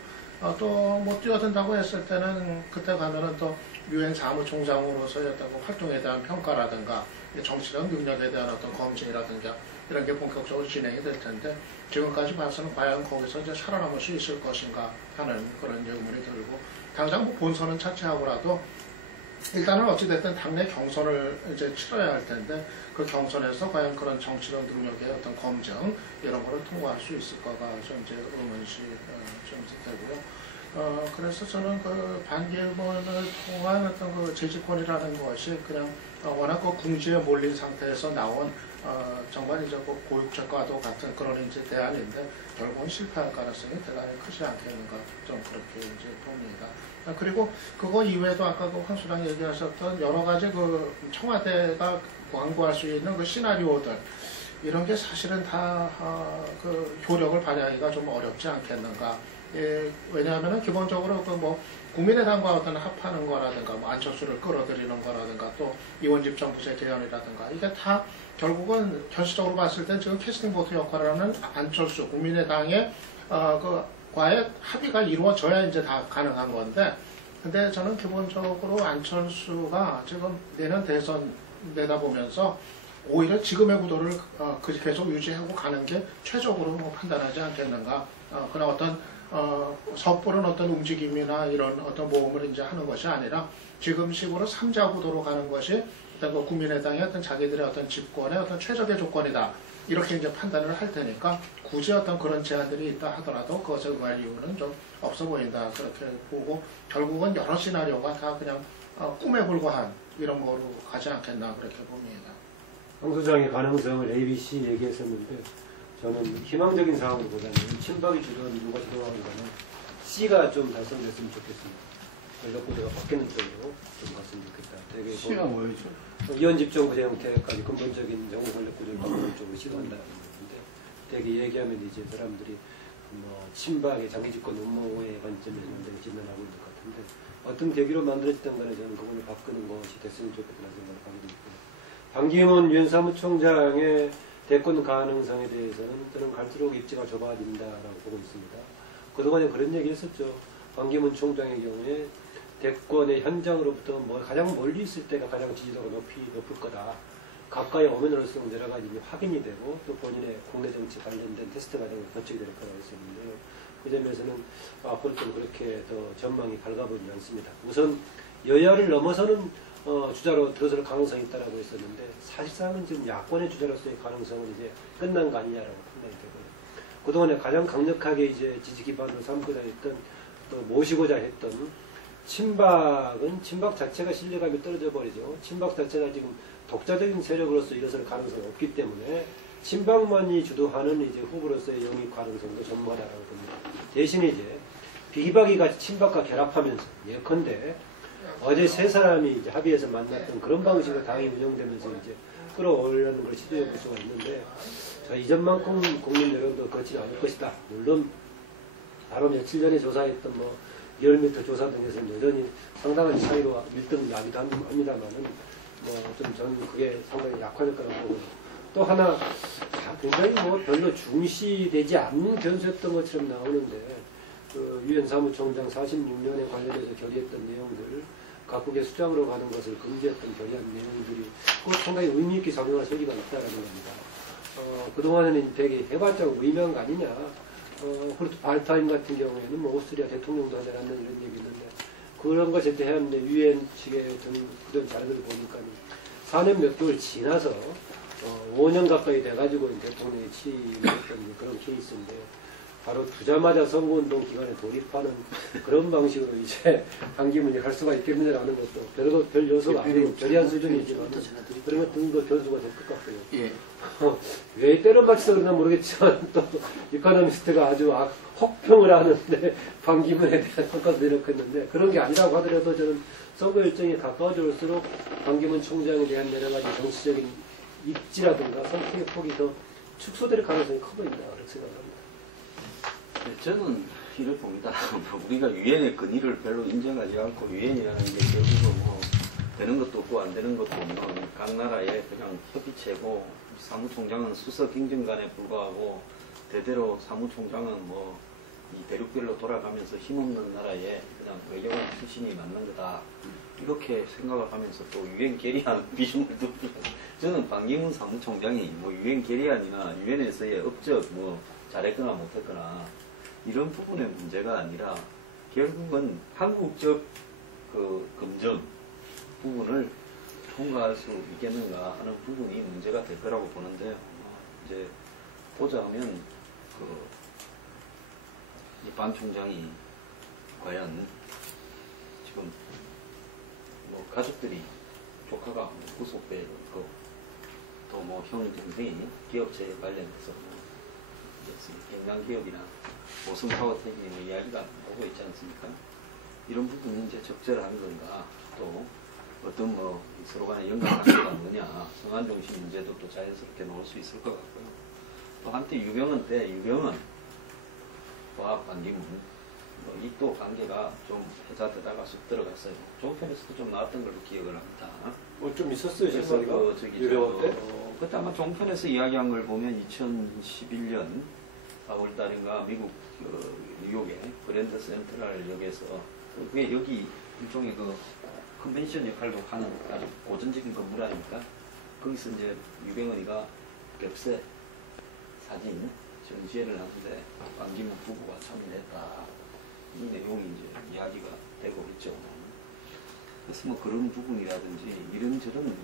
또 뭐 뛰어든다고 했을 때는 그때 가면은 또 유엔 사무총장으로서의 어떤 활동에 대한 평가라든가 정치적 능력에 대한 어떤 검증이라든가 이런 게 본격적으로 진행이 될 텐데 지금까지 봐서는 과연 거기서 이제 살아남을 수 있을 것인가 하는 그런 의문이 들고 당장 뭐 본선은 차치하고라도 일단은 어찌됐든 당내 경선을 이제 치러야 할 텐데 그 경선에서 과연 그런 정치적 능력의 어떤 검증 이런 거를 통과할 수 있을까가 좀 이제 의문시 좀 되고요. 그래서 저는 그 반기문을 통한 어떤 그 재집권이라는 것이 그냥 워낙 그 궁지에 몰린 상태에서 나온 정말 이제 그 고육제과도 같은 그런 이제 대안인데 결국은 실패할 가능성이 대단히 크지 않겠는가 좀 그렇게 이제 봅니다. 그리고 그거 이외에도 아까 그 황수랑 얘기하셨던 여러 가지 그 청와대가 광고할 수 있는 그 시나리오들 이런 게 사실은 다 그 효력을 발휘하기가 좀 어렵지 않겠는가. 예, 왜냐하면은 기본적으로 그 뭐 국민의당과 어떤 합하는 거라든가 뭐 안철수를 끌어들이는 거라든가 또 이원집 정부제 개헌이라든가 이게 다 결국은 현실적으로 봤을 때 지금 캐스팅 보트 역할을 하는 안철수 국민의당의 그 과의 합의가 이루어져야 이제 다 가능한 건데 근데 저는 기본적으로 안철수가 지금 내년 대선 내다보면서 오히려 지금의 구도를 계속 유지하고 가는 게 최적으로 뭐 판단하지 않겠는가. 그런 어떤 섣부른 어떤 움직임이나 이런 어떤 모험을 이제 하는 것이 아니라 지금식으로 3자 구도로 가는 것이 일단 그 국민의당의 어떤 자기들의 어떤 집권의 어떤 최적의 조건이다. 이렇게 이제 판단을 할 테니까 굳이 어떤 그런 제안들이 있다 하더라도 그것에 의할 이유는 좀 없어 보인다. 그렇게 보고 결국은 여러 시나리오가 다 그냥 꿈에 불과한 이런 거로 가지 않겠나 그렇게 봅니다. 황 소장의 가능성을 ABC 얘기했었는데 저는 희망적인 상황보다는 친박이 주도하는 누가 주도하는 거는 C가 좀 달성됐으면 좋겠습니다. 전략구도가 바뀌는 쪽으로 좀 갔으면 좋겠다. 되게 C가 뭐였죠? 이원집 정부제 형태까지 근본적인 정부 권력구조를 바꾸는 쪽으로 시도한다는 건데 되게 얘기하면 이제 사람들이 뭐 친박의 장기집권 음모의 관점에서 굉장히 진단하고 있는 것 같은데 어떤 계기로 만들어졌던 간에 저는 그걸 바꾸는 것이 됐으면 좋겠다는 생각을 하게 됩니다. 반기문 윤 사무총장의 대권 가능성에 대해서는 저는 갈수록 입지가 좁아진다라고 보고 있습니다. 그동안에 그런 얘기 했었죠. 반기문 총장의 경우에 대권의 현장으로부터 뭐 가장 멀리 있을 때가 가장 지지도가 높을 거다. 가까이 오면 올수록 여러 가지 확인이 되고 또 본인의 국내 정치 관련된 테스트 과정을 거치게 될 거라고 했었는데요. 그 점에서는 앞으로 좀 그렇게 더 전망이 밝아보지 않습니다. 우선 여야를 넘어서는 주자로 들어설 가능성이 있다라고 했었는데 사실상은 지금 야권의 주자로서의 가능성은 이제 끝난 거 아니냐라고 판단이 되고요. 그동안에 가장 강력하게 이제 지지 기반으로 삼고자 했던 또 모시고자 했던 친박은 친박 자체가 신뢰감이 떨어져 버리죠. 친박 자체가 지금 독자적인 세력으로서 일어설 가능성이 없기 때문에 친박만이 주도하는 이제 후보로서의 영입 가능성도 전무하다라고 봅니다. 대신에 이제 비박이 같이 친박과 결합하면서 예컨대 어제 세 사람이 이제 합의해서 만났던 그런 방식으로 당이 운영되면서 이제 끌어올리는 걸 시도해 볼 수가 있는데 이전만큼 국민 여론도 그렇지 않을 것이다. 물론 바로 며칠 전에 조사했던 뭐 리얼미터 조사 등에서는 여전히 상당한 차이로 1등 나기도 합니다만은 뭐 좀 저는 그게 상당히 약화될 거라고 보고 또 하나 굉장히 뭐 별로 중시되지 않는 변수였던 것처럼 나오는데 그 유엔 사무총장 46년에 관련해서 결의했던 내용들 각국의 수장으로 가는 것을 금지했던 결의한 내용들이 꼭 상당히 의미 있게 작용할 소리가 있다라는 겁니다. 그동안에는 되게 해봤자 의미한 거 아니냐. 그렇도 발타임 같은 경우에는 뭐 오스트리아 대통령도 하지 않는 이런 얘기 있는데 그런 것에 대한 유엔 측의 어떤 그런 자료들을 보니까 4년 몇 개월 지나서 5년 가까이 돼가지고 대통령이 취임했던 그런 케이스인데 바로 두자마자 선거운동 기간에 돌입하는 그런 방식으로 이제 반기문이 갈 수가 있겠느냐라는 것도 별 요소가 아니고 별이한 수준이지만 그런 것도 변수가 될 것 같고요. 예. 왜 때려 맞춰서 그러나 모르겠지만 또 이코노미스트가 아주 혹평을 하는데 반기문에 대한 평가도 내놓겠는데 그런 게 아니라고 하더라도 저는 선거 일정이 가까워질수록 반기문 총장에 대한 여러 가지 정치적인 입지라든가 선택의 폭이 더 축소될 가능성이 커 보인다 그렇게 생각합니다. 네, 저는 이를 봅니다. 우리가 유엔의 권위를 별로 인정하지 않고 유엔이라는 게 결국은 뭐 되는 것도 없고 안 되는 것도 없는 각 나라의 그냥 협의체고 사무총장은 수석 행정관에 불과하고 대대로 사무총장은 뭐 이 대륙별로 돌아가면서 힘없는 나라에 그냥 외교관 출신이 맞는 거다 이렇게 생각을 하면서 또 유엔 계리안 비중을 두고 저는 반기문 사무총장이 뭐 유엔 계리안이나 유엔에서의 업적 뭐 잘했거나 못했거나 이런 부분의 문제가 아니라 결국은 한국적 그 검증 부분을 통과할 수 있겠는가 하는 부분이 문제가 될 거라고 보는데 이제 보자면 그 이 반 총장이 과연 지금 뭐 가족들이 조카가 구속되고 또 뭐 형 동생이 기업체에 관련해서 경남기업이나 보성파워텍이 뭐 이야기가 오고 있지 않습니까? 이런 부분은 이제 적절한 건가, 또 어떤 뭐 서로 간의 연관관계가 뭐냐, 성안중심 문제도 또 자연스럽게 나올 수 있을 것 같고요. 또 한때 유병헌 때 유병헌과 반기문 이 또 관계가 좀 해자되다가 쑥 들어갔어요. 종편에서도 좀 나왔던 걸로 기억을 합니다. 뭐 좀 있었어요, 그래서 실제로. 유병헌 때? 그때 아마 종편에서 이야기한 걸 보면 2011년 4월 달인가 미국 뉴욕의 그랜드 센트럴 역에서 그게 여기 일종의 그 컨벤션 역할도 하는 아주 고전적인 건물 아닙니까? 거기서 이제 유병헌이가 겹새 사진 전시회를 하는데 반기문 부부가 참여했다. 이 내용이 이제 이야기가 되고 있죠. 그래서 뭐 그런 부분이라든지 이런저런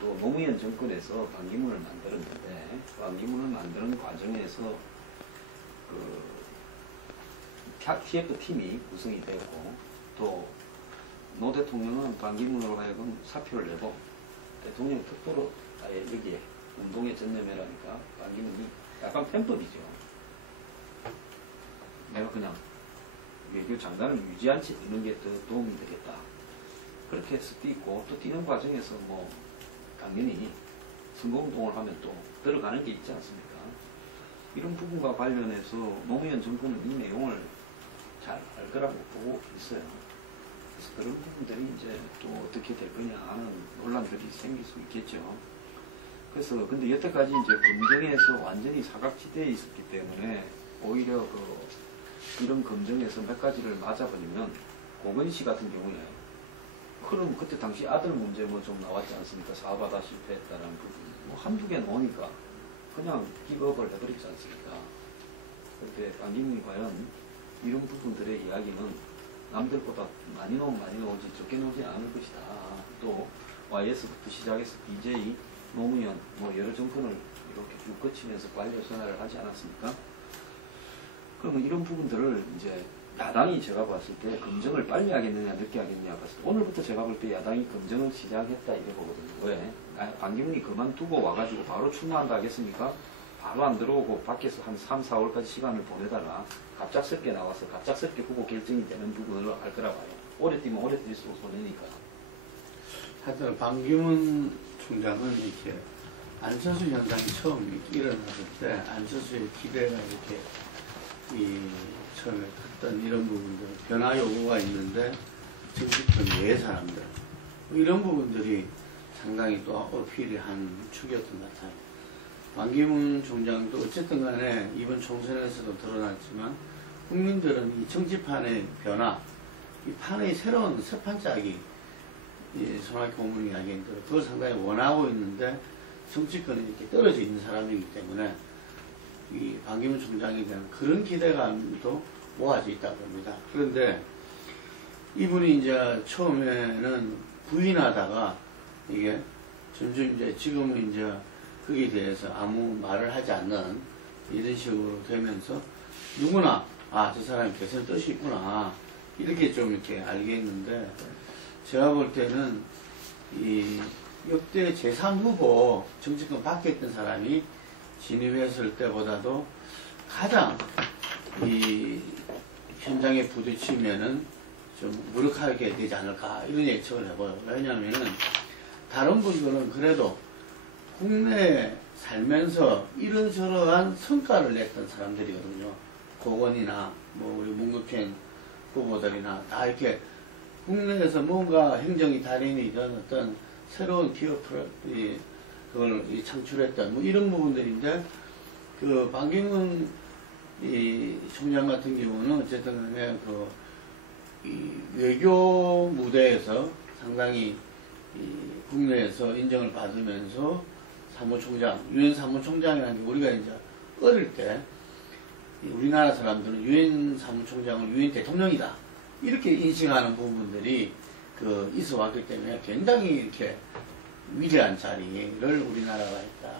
또 노무현 정권에서 반기문을 만들었는데 반기문을 만드는 과정에서 TF팀이 구성이 되고 또 노 대통령은 반기문으로 하여금 사표를 내고 대통령 특보로 아예 여기에 운동에 전념해라니까 반기문이 약간 편법이죠. 내가 그냥 외교 장단을 유지한 채 뛰는 게 더 도움이 되겠다. 그렇게 해서 뛰고 또 뛰는 과정에서 뭐 당연히 선거운동을 하면 또 들어가는 게 있지 않습니까? 이런 부분과 관련해서 노무현 정권은 이 내용을 잘 알 거라고 보고 있어요. 그래서 그런 부분들이 이제 또 어떻게 될 거냐 하는 논란들이 생길 수 있겠죠. 그래서 근데 여태까지 이제 검증에서 완전히 사각지대에 있었기 때문에 오히려 이런 검증에서 몇 가지를 맞아버리면 고건희 씨 같은 경우에 그럼 그때 당시 아들 문제 뭐 좀 나왔지 않습니까? 사업하다 실패했다는 부분 뭐 한두 개 나오니까 그냥 기겁을 해버리지 않습니까? 그때 반기문이 과연 이런 부분들의 이야기는 남들보다 많이 나오지 적게 나오지 않을 것이다. 또 YS부터 시작해서 BJ, 노무현 뭐 여러 정권을 이렇게 쭉 거치면서 관료 생활을 하지 않았습니까? 그러면 이런 부분들을 이제 야당이 제가 봤을 때 검증을 빨리 하겠느냐 늦게 하겠느냐 봤을 때 오늘부터 제가 볼 때 야당이 검증을 시작했다 이래 보거든요. 왜? 반기문이 그만두고 와가지고 바로 출마한다 하겠습니까? 바로 안 들어오고 밖에서 한 3, 4월까지 시간을 보내다가 갑작스럽게 나와서 갑작스럽게 후보 결정이 되는 부분을 할 거라 봐요. 오래 뛰면 오래 뛸수록 손해니까. 하여튼 반기문 총장은 이렇게 안철수 현상이 처음 일어났을 때 안철수의 기대가 이렇게 처음에 컸던 이런 부분들, 변화 요구가 있는데 정치권 외의 사람들 이런 부분들이 상당히 또 어필이 한 축이었던 것 같아요. 반기문 총장도 어쨌든 간에 이번 총선에서도 드러났지만 국민들은 이 정치판의 변화, 이 판의 새로운 새 판짜기, 손학규 고문 이야기인 대로 그걸 상당히 원하고 있는데 정치권에 이렇게 떨어져 있는 사람이기 때문에 이 반기문 총장에 대한 그런 기대감도 모아져 있다고 봅니다. 그런데 이분이 이제 처음에는 부인하다가 이게 점점 이제 지금은 이제 거기에 대해서 아무 말을 하지 않는 이런 식으로 되면서 누구나 저 사람이 개선 뜻이 있구나 이렇게 좀 이렇게 알겠는데 제가 볼 때는 이 역대 제3후보 정치권 밖에 있던 사람이 진입했을 때보다도 가장 이 현장에 부딪히면은 좀 무력하게 되지 않을까 이런 예측을 해봐요. 왜냐하면은 다른 분들은 그래도 국내에 살면서 이런저러한 성과를 냈던 사람들이거든요. 고건이나 뭐 우리 문국현 후보들이나 다 이렇게 국내에서 뭔가 행정이 달인이든 어떤 새로운 기업을 그걸 창출했던 뭐 이런 부분들인데 그 반기문 총장 같은 경우는 어쨌든 간에 이 외교 무대에서 상당히 국내에서 인정을 받으면서 사무총장, 유엔 사무총장이라는 게 우리가 이제 어릴 때 우리나라 사람들은 유엔 사무총장을 유엔 대통령이다 이렇게 인식하는 부분들이 있어 왔기 때문에 굉장히 이렇게 위대한 자리를 우리나라가 있다.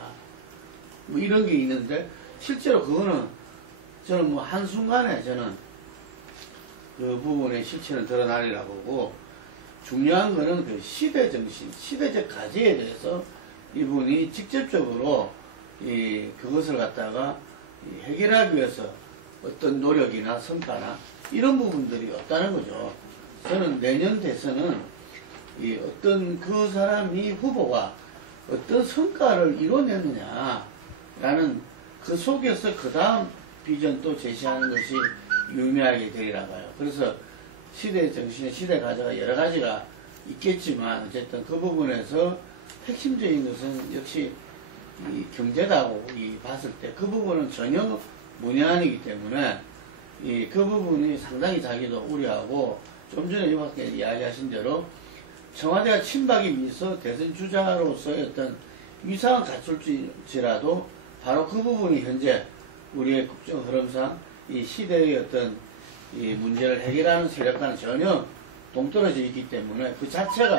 뭐 이런 게 있는데 실제로 그거는 저는 뭐 한순간에 저는 그 부분의 실체는 드러나리라 보고 중요한 거는 그 시대 정신, 시대적 과제에 대해서 이분이 직접적으로 그것을 갖다가 해결하기 위해서 어떤 노력이나 성과나 이런 부분들이 없다는 거죠. 저는 내년 대선은 어떤 그 사람이 후보가 어떤 성과를 이뤄냈느냐라는 그 속에서 그 다음 비전도 제시하는 것이 유의미하게 되리라 봐요. 그래서 시대 정신의 시대 과제가 여러 가지가 있겠지만 어쨌든 그 부분에서 핵심적인 것은 역시 이 경제다고 봤을 때 그 부분은 전혀 문외한이기 때문에 그 부분이 상당히 자기도 우려하고 좀 전에 이밖에 이야기하신 대로 청와대가 친박이 미서 대선 주자로서의 어떤 위상을 갖출지라도 바로 그 부분이 현재 우리의 국정 흐름상 이 시대의 어떤 이 문제를 해결하는 세력과는 전혀 동떨어져 있기 때문에 그 자체가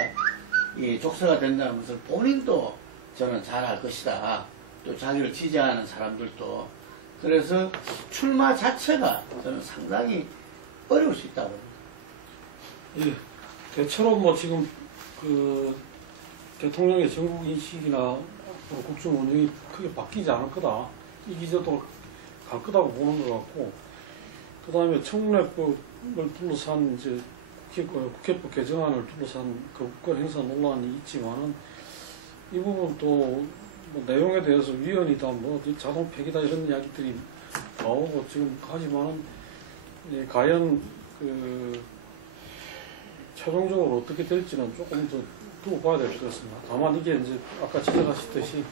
이 족쇄가 된다는 것을 본인도 저는 잘 알 것이다. 또 자기를 지지하는 사람들도. 그래서 출마 자체가 저는 상당히 어려울 수 있다고 봅니다. 예, 대체로 뭐 지금 그 대통령의 전국 인식이나 국정 운영이 크게 바뀌지 않을 거다. 이 기조도 갈 거다고 보는 것 같고, 그 다음에 청문회법을 둘러싼 이제 국회법 개정안을 둘러싼 그 국권 행사 논란이 있지만은 이 부분도 뭐 내용에 대해서 위헌이다, 뭐 자동 폐기다 이런 이야기들이 나오고 지금 하지만은 과연 그 최종적으로 어떻게 될지는 조금 더 두고 봐야 될 것 같습니다. 다만 이게 이제 아까 지적하셨듯이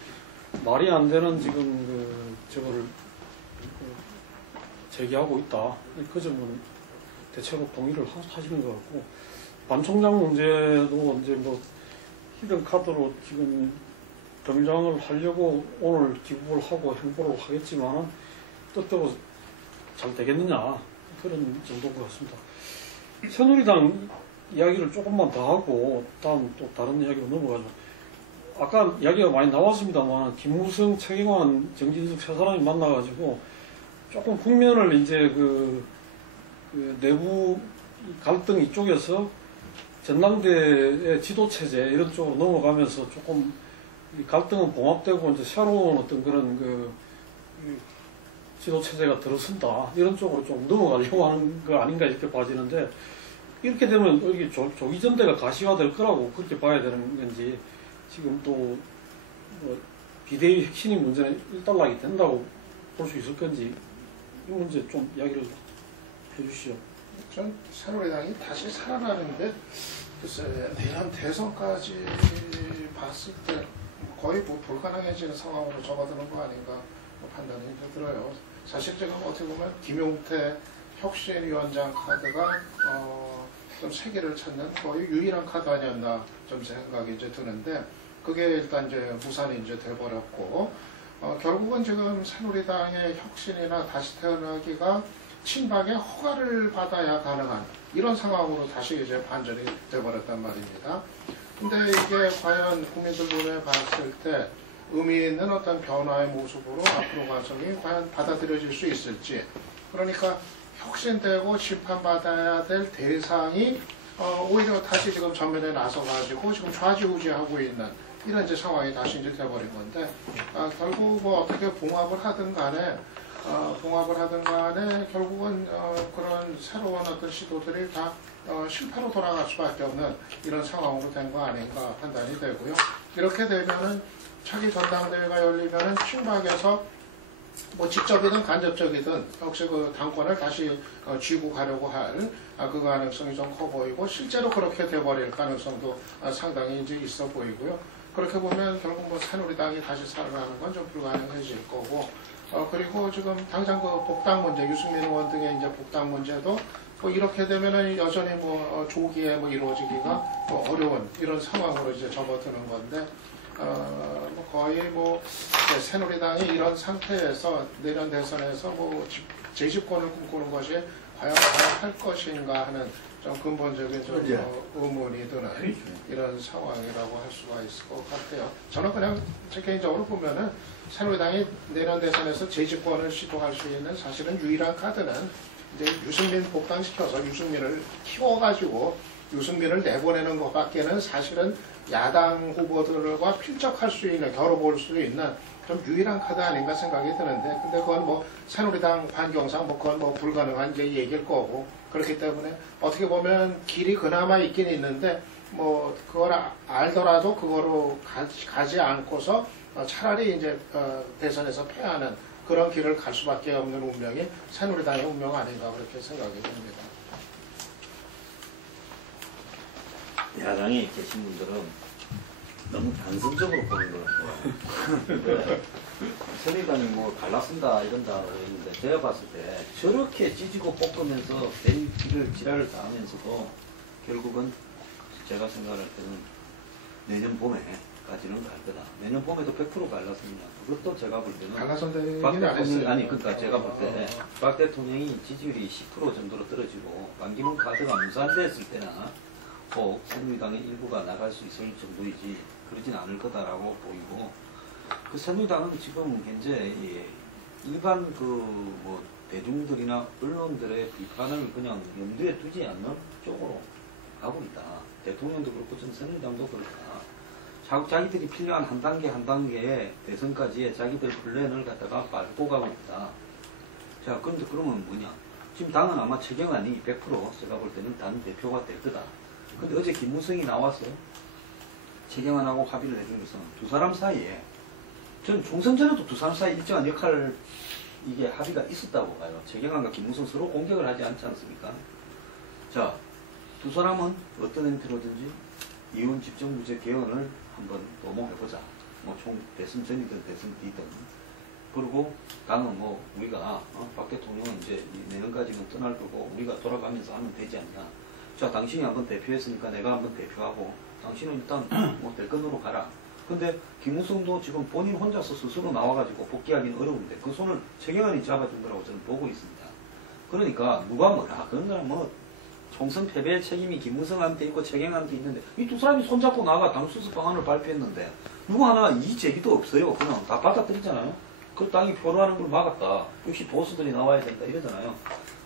말이 안 되는 지금 저거를 제기하고 있다. 그 점은 대체로 동의를 하시는 것 같고, 반 총장 문제도 이제 뭐 히든 카드로 지금 등장을 하려고 오늘 기부를 하고 행보를 하겠지만은 뜻대로 잘 되겠느냐 그런 정도인 것 같습니다. 새누리당 이야기를 조금만 더 하고 다음 또 다른 이야기로 넘어가죠. 아까 이야기가 많이 나왔습니다만 김무성, 최경환, 정진석 세 사람이 만나가지고 조금 국면을 이제 그 내부 갈등 이쪽에서 전당대의 지도체제 이런 쪽으로 넘어가면서 조금 이 갈등은 봉합되고 이제 새로운 어떤 그런 그 지도체제가 들어선다 이런 쪽으로 좀 넘어가려고 하는 거 아닌가 이렇게 봐지는데, 이렇게 되면 여기 조기 전대가 가시화될 거라고 그렇게 봐야 되는 건지, 지금 또 뭐 비대위 혁신이 문제는 일단락이 된다고 볼 수 있을 건지 이 문제 좀 이야기를 해주시죠. 전 새누리당이 다시 살아나는데 글쎄 내년 대선까지 봤을 때 거의 뭐 불가능해지는 상황으로 접어드는 거 아닌가 판단이 들어요. 사실 지금 어떻게 보면 김용태 혁신위원장 카드가 좀 세계를 찾는 거의 유일한 카드 아니었나 좀 생각이 이제 드는데, 그게 일단 이제 무산이 이제 돼버렸고, 결국은 지금 새누리당의 혁신이나 다시 태어나기가 친박의 허가를 받아야 가능한 이런 상황으로 다시 이제 반전이 돼버렸단 말입니다. 근데 이게 과연 국민들 눈에 봤을 때 의미 있는 어떤 변화의 모습으로 앞으로 과정이 과연 받아들여질 수 있을지, 그러니까 혁신되고 심판받아야 될 대상이 오히려 다시 지금 전면에 나서가지고 지금 좌지우지하고 있는 이런 이제 상황이 다시 이제 돼버린 건데, 결국 뭐 어떻게 봉합을 하든 간에 결국은 그런 새로운 어떤 시도들이 다 실패로 돌아갈 수밖에 없는 이런 상황으로 된 거 아닌가 판단이 되고요. 이렇게 되면은 차기 전당대회가 열리면은 친박에서 뭐 직접이든 간접적이든 역시 그 당권을 다시 쥐고 가려고 할 그 가능성이 좀 커 보이고, 실제로 그렇게 돼버릴 가능성도 상당히 이제 있어 보이고요. 그렇게 보면 결국 뭐 새누리당이 다시 살아나는 건 좀 불가능해질 거고, 그리고 지금 당장 그 복당 문제, 유승민 의원 등의 이제 복당 문제도 뭐 이렇게 되면은 여전히 뭐 조기에 뭐 이루어지기가 뭐 어려운 이런 상황으로 이제 접어드는 건데, 뭐 거의 뭐 새누리당이 이런 상태에서 내년 대선에서 뭐 재집권을 꿈꾸는 것이 과연 가능할 것인가 하는 좀 근본적인 좀 의문이 드는 이런 상황이라고 할 수가 있을 것 같아요. 저는 그냥 제 개인적으로 보면은 새누리당이 내년 대선에서 재집권을 시도할 수 있는 사실은 유일한 카드는 이제 유승민 복당시켜서 유승민을 키워가지고 유승민을 내보내는 것밖에는 사실은 야당 후보들과 필적할 수 있는, 겨뤄볼 수 있는 좀 유일한 카드 아닌가 생각이 드는데, 근데 그건 뭐 새누리당 환경상 뭐 그건 뭐 불가능한 이제 얘기일 거고, 그렇기 때문에 어떻게 보면 길이 그나마 있긴 있는데, 뭐 그걸 알더라도 그거로 가지 않고서 차라리 이제 대선에서 패하는 그런 길을 갈 수밖에 없는 운명이 새누리당의 운명 아닌가 그렇게 생각이 됩니다. 야당에 계신 분들은 너무 단순적으로 보는 것 같아요. 새누리당이 뭐 갈라쓴다 이런다 그랬는데 제가 봤을 때 저렇게 찢고 볶으면서 대리를 지랄을 다 하면서도 결국은 제가 생각할 때는 내년 봄에까지는 갈 거다. 내년 봄에도 100% 갈랐습니다. 그것도 제가 볼 때는 갈라선대기는 박 안 대통령이 했어요. 아니 그러니까 제가 볼 때 박 대통령이 지지율이 10% 정도로 떨어지고 반기문 카드가 무산됐을 때나 꼭 새누리당의 일부가 나갈 수 있을 정도이지 그러진 않을 거다라고 보이고, 그 새누리당은 지금 현재 일반 그 뭐 대중들이나 언론들의 비판을 그냥 염두에 두지 않는 쪽으로 가고 있다. 대통령도 그렇고 전 새누리당도 그렇다. 자기들이 필요한 한 단계 한 단계의 대선까지의 자기들 플랜을 갖다가 밟고 가고 있다. 자, 그런데 그러면 뭐냐? 지금 당은 아마 최경환이 100% 제가 볼 때는 당 대표가 될 거다. 근데 어제 김무성이 나와서 최경환하고 합의를 해주면서 두 사람 사이에, 전 총선 전에도 두 사람 사이에 일정한 역할, 이게 합의가 있었다고 봐요. 최경환과 김무성 서로 공격을 하지 않지 않습니까? 자, 두 사람은 어떤 형태로든지 이혼 집정부제 개헌을 한번 도모해보자. 뭐 총 대선 전이든 대선 뒤든. 그리고 당은 뭐 우리가 박 대통령은 이제 내년까지는 떠날 거고 우리가 돌아가면서 하면 되지 않냐. 자, 당신이 한번 대표했으니까 내가 한번 대표하고 당신은 일단 뭐 대권으로 가라. 근데 김무성도 지금 본인 혼자서 스스로 나와가지고 복귀하기는 어려운데 그 손을 최경환이 잡아준 거라고 저는 보고 있습니다. 그러니까 누가 뭐라 그런 사람 뭐 총선 패배의 책임이 김무성한테 있고 최경환한테 있는데 이 두 사람이 손잡고 나가 당 수습 방안을 발표했는데 누구 하나 이 제기도 없어요. 그냥 다 받아들이잖아요. 그 당이 표로하는 걸 막았다. 역시 보수들이 나와야 된다 이러잖아요.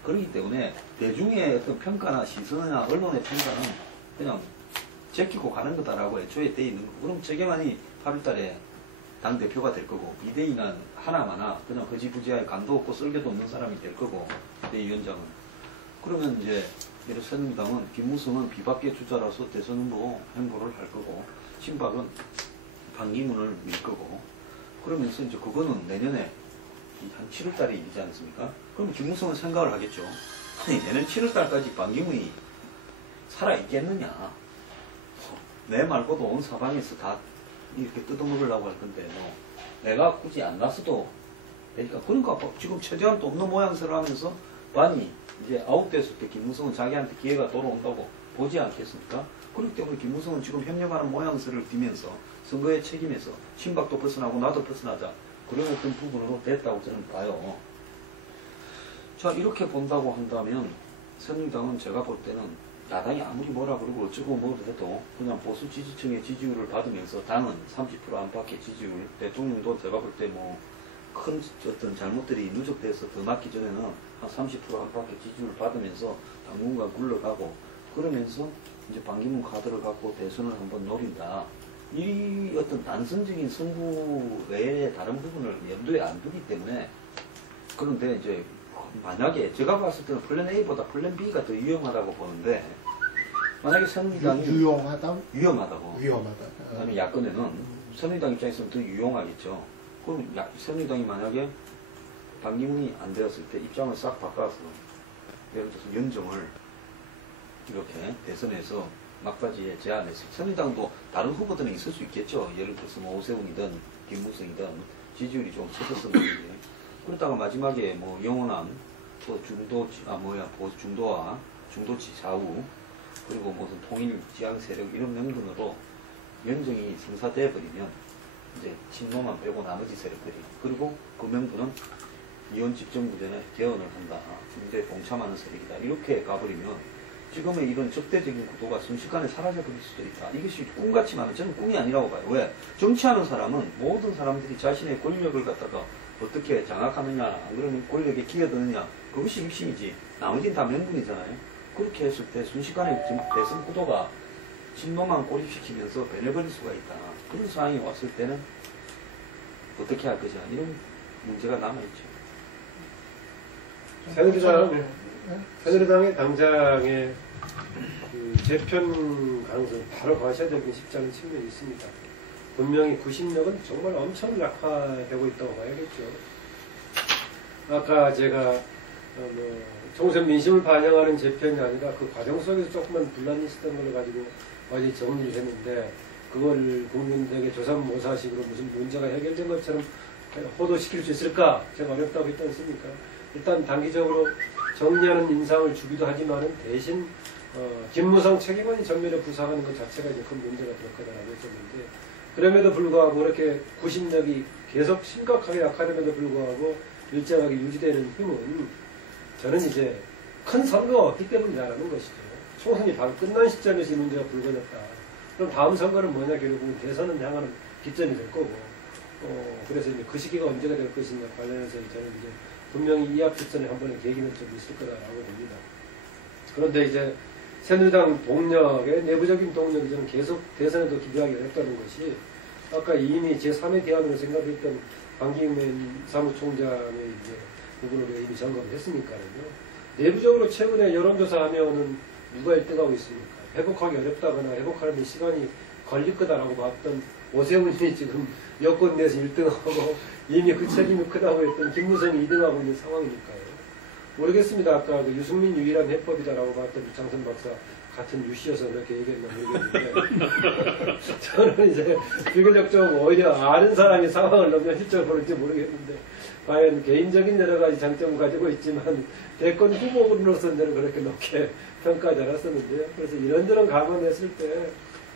그렇기 때문에 대중의 어떤 평가나 시선이나 언론의 평가는 그냥 제끼고 가는 거다라고 애초에 돼 있는 거고, 그럼 최경환이 8월달에 당대표가 될 거고 비대위는 하나마나 그냥 허지부지하게 간도 없고 쓸개도 없는 사람이 될 거고 비대위원장은. 그러면 이제 새누리당은 김무성은 비박계 주자라서 대선 후보 행보를 할 거고 친박은 반기문을 밀 거고, 그러면서 이제 그거는 내년에 한 7월달에 일이지 않습니까? 그럼 김무성은 생각을 하겠죠. 아니, 내년 7월달까지 반기문이 살아있겠느냐. 내 말고도 온 사방에서 다 이렇게 뜯어먹으려고 할 건데, 뭐, 내가 굳이 안 나서도 되니까. 그러니까 지금 최대한 또 없는 모양새를 하면서 반이 이제 아웃됐을 때 김무성은 자기한테 기회가 돌아온다고 보지 않겠습니까? 그렇기 때문에 김무성은 지금 협력하는 모양새를 띠면서 선거에 책임에서 친박도 벗어나고 나도 벗어나자. 그런 어떤 부분으로 됐다고 저는 봐요. 자, 이렇게 본다고 한다면 새누리당은 제가 볼 때는 야당이 아무리 뭐라 그러고 어쩌고 뭐라 해도 그냥 보수 지지층의 지지율을 받으면서 당은 30% 안팎의 지지율, 대통령도 제가 볼 때 뭐 큰 어떤 잘못들이 누적돼서 더 낮기 전에는 한 30% 안팎의 지지율을 받으면서 당분간 굴러가고, 그러면서 이제 반기문 카드를 갖고 대선을 한번 노린다. 이 어떤 단선적인 승부 외에 다른 부분을 염두에 안 두기 때문에. 그런데 이제 만약에 제가 봤을 때는 플랜 A보다 플랜 B가 더 유용하다고 보는데, 만약에 새누리당이 유용하다? 위험하다고. 위험하다. 그다음에 야권에는 새누리당 입장에서는 더 유용하겠죠. 그럼 새누리당이 만약에 반기문이 안 되었을 때 입장을 싹 바꿔서 예를 들어서 연정을 이렇게 대선에서 막바지에 제안해서, 새누리당도 다른 후보들은 있을 수 있겠죠. 예를 들어서 뭐 오세훈이든 김무성이든 지지율이 좀 쳐졌었는데, 그러다가 마지막에 뭐 영원한 또 중도와 중도치 좌우 그리고 무슨 통일 지향 세력 이런 명분으로 연정이 성사돼 버리면 이제 친노만 빼고 나머지 세력들이, 그리고 그 명분은 이혼 집정부전에 개헌을 한다, 중도에 동참하는 세력이다, 이렇게 가버리면 지금의 이런 적대적인 구도가 순식간에 사라져버릴 수도 있다. 이것이 꿈같지만 저는 꿈이 아니라고 봐요. 왜? 정치하는 사람은 모든 사람들이 자신의 권력을 갖다가 어떻게 장악하느냐, 안 그러면 권력에 기여드느냐, 그것이 핵심이지 나머지는 다 명분이잖아요. 그렇게 했을 때 순식간에 지금 대선 구도가 진노만 고립시키면서 배내버릴 수가 있다. 그런 상황이 왔을 때는 어떻게 할 거냐 이런 문제가 남아있죠. 새누리당의 당장의 그 재편 가능성이 바로 과시화되기 쉽지 않은 측면이 있습니다. 분명히 구심력은 정말 엄청 약화되고 있다고 봐야겠죠. 아까 제가 총선 민심을 반영하는 재편이 아니라 그 과정 속에서 조금만 분란이 있었던 걸 가지고 어제 정리를 했는데 그걸 국민들에게 조삼모사식으로 무슨 문제가 해결된 것처럼 호도시킬 수 있을까? 제가 어렵다고 했지 않습니까? 일단 단기적으로 정리하는 인상을 주기도 하지만은 대신 김무성 책임원이 전면에 부상하는 것 자체가 이제 큰 문제가 될 거다라고 했었는데 그럼에도 불구하고 이렇게 구심력이 계속 심각하게 약화됨에도 불구하고 일정하게 유지되는 힘은 저는 이제 큰 선거가 없기 때문이라는 것이죠. 총선이 바로 끝난 시점에서 이 문제가 불거졌다. 그럼 다음 선거는 뭐냐 결국은 대선을 향하는 기점이 될 거고 그래서 이제 그 시기가 언제가 될 것이냐 관련해서 저는 이제 분명히 이 앞뒷선에 한 번의 계기는 좀 있을 거다라고 봅니다. 그런데 이제 새누리당 동력의 내부적인 동력이 저는 계속 대선에도 기대하기 어렵다는 것이 아까 이미 제3의 대안으로 생각했던 방기문 사무총장의 이제 부분으로 이미 점검을 했으니까요. 내부적으로 최근에 여론조사하면은 누가 1등하고 있습니까? 회복하기 어렵다거나 회복하는 데 시간이 걸릴 거다라고 봤던 오세훈이 지금 여권 내에서 1등하고 이미 그 책임이 크다고 했던 김무성이 2등하고 있는 상황이니까요. 모르겠습니다. 아까 그 유승민 유일한 해법이다라고 봤던 장선 박사 같은 유씨여서 이렇게 얘기했나 모르겠는데 저는 이제 비교적 좀 오히려 아는 사람이 상황을 너무 현실적으로 볼지 모르겠는데 과연 개인적인 여러 가지 장점을 가지고 있지만 대권 후보로서는 저는 그렇게 높게 평가하지 않았었는데요. 그래서 이런저런 감안했을 때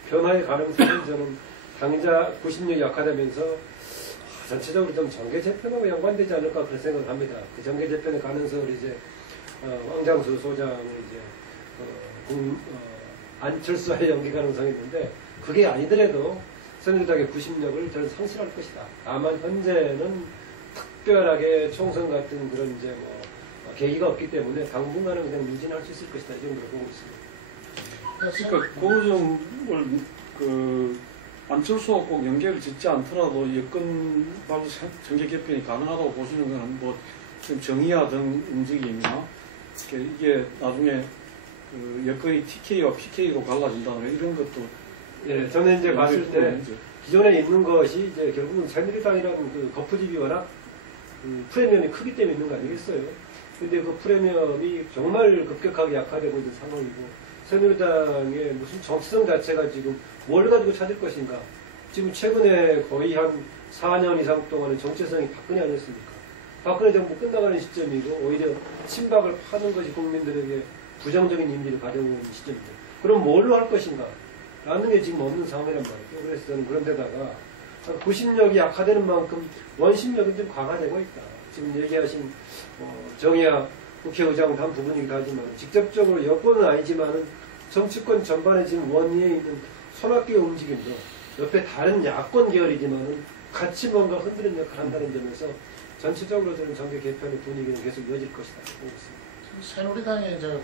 변화의 가능성은 저는 당자 90력이 약화되면서 전체적으로 좀 정계 재편하고 연관되지 않을까 그런 생각을 합니다. 그 정계 재편의 가능성을 이제 왕장수 소장의 이제 안철수와의 연기 가능성이 있는데 그게 아니더라도 새누리당의 90력을 저는 상실할 것이다. 다만 현재는 특별하게 총선 같은 그런 이제 계기가 없기 때문에 당분간은 그냥 유진할 수 있을 것이다. 이 정도로 보고 있습니다. 그러니까 그 점을 안철수와 꼭 연계를 짓지 않더라도 여권 바로 정계 개편이 가능하다고 보시는 것은 뭐 정의화 등 움직임이나 이게 나중에 그 여권이 TK와 PK로 갈라진다는 이런 것도 예, 저는 이제 봤을 때 기존에 있는 것이 이제 결국은 새누리당이라는 그 거푸집이 워낙 프리미엄이 크기 때문에 있는 거 아니겠어요? 근데 그 프리미엄이 정말 급격하게 약화되고 있는 상황이고 새누리당의 무슨 정치성 자체가 지금 뭘 가지고 찾을 것인가? 지금 최근에 거의 한 4년 이상 동안은 정체성이 박근혜 아니었습니까? 박근혜 정부 끝나가는 시점이고 오히려 친박을 파는 것이 국민들에게 부정적인 이미지를 가져오는 시점입니다. 그럼 뭘로 할 것인가? 라는 게 지금 없는 상황이란 말이죠. 그래서 저는 그런 데다가 구심력이 약화되는 만큼 원심력은 좀 강화되고 있다. 지금 얘기하신 정의화 국회의장 한 부분이기도 하지만 직접적으로 여권은 아니지만은 정치권 전반에 지금 원위에 있는 손학규 움직임도 옆에 다른 야권 계열이지만은 같이 뭔가 흔드는 역할을 한다는 점에서 전체적으로 저는 정계 개편의 분위기는 계속 이어질 것이다 보고 있습니다. 새누리당이 이제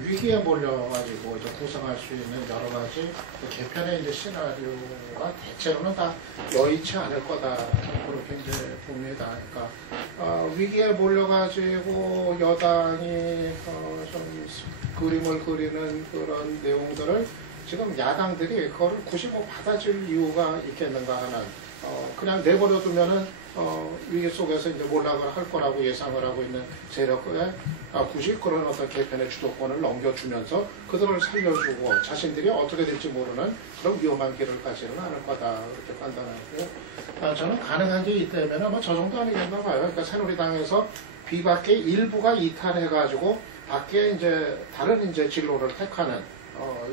위기에 몰려가지고 이제 구성할 수 있는 여러 가지 개편의 이제 시나리오가 대체로는 다 여의치 않을 거다 그렇게 이제 봅니다. 그러니까 위기에 몰려가지고 여당이 좀 그림을 그리는 그런 내용들을 지금 야당들이 그거를 굳이 받아줄 이유가 있겠는가 하는 그냥 내버려 두면은 위기 속에서 이제 몰락을 할 거라고 예상을 하고 있는 세력에 굳이 그런 어떤 개편의 주도권을 넘겨주면서 그들을 살려주고 자신들이 어떻게 될지 모르는 그런 위험한 길을 가지는 않을 거다 이렇게 판단하고요. 저는 가능한 게 있다면 저 정도 아니겠나 봐요. 그러니까 새누리당에서 비박계 일부가 이탈해가지고 밖에 이제 다른 이제 진로를 택하는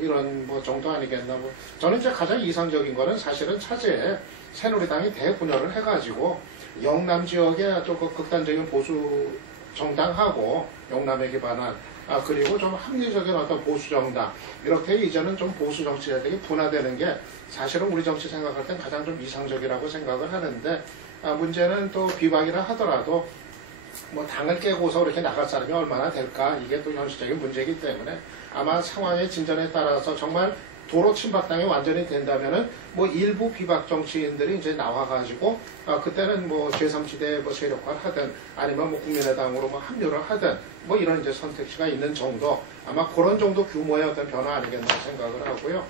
이런 정도 아니겠나. 저는 이제 가장 이상적인 거는 사실은 차제에 새누리당이 대분열을 해가지고 영남 지역에 아주 극단적인 보수 정당하고 영남에 기반한 그리고 좀 합리적인 어떤 보수 정당 이렇게 이제는 좀 보수 정치자들이 분화되는 게 사실은 우리 정치 생각할 땐 가장 좀 이상적이라고 생각을 하는데 문제는 또 비박이라 하더라도 당을 깨고서 이렇게 나갈 사람이 얼마나 될까 이게 또 현실적인 문제이기 때문에 아마 상황의 진전에 따라서 정말 도로 침박당이 완전히 된다면은 뭐 일부 비박 정치인들이 이제 나와가지고 그때는 뭐 제3지대 뭐 세력화를 하든 아니면 뭐 국민의당으로 뭐 합류를 하든 뭐 이런 이제 선택지가 있는 정도 아마 그런 정도 규모의 어떤 변화 아니겠나 생각을 하고요.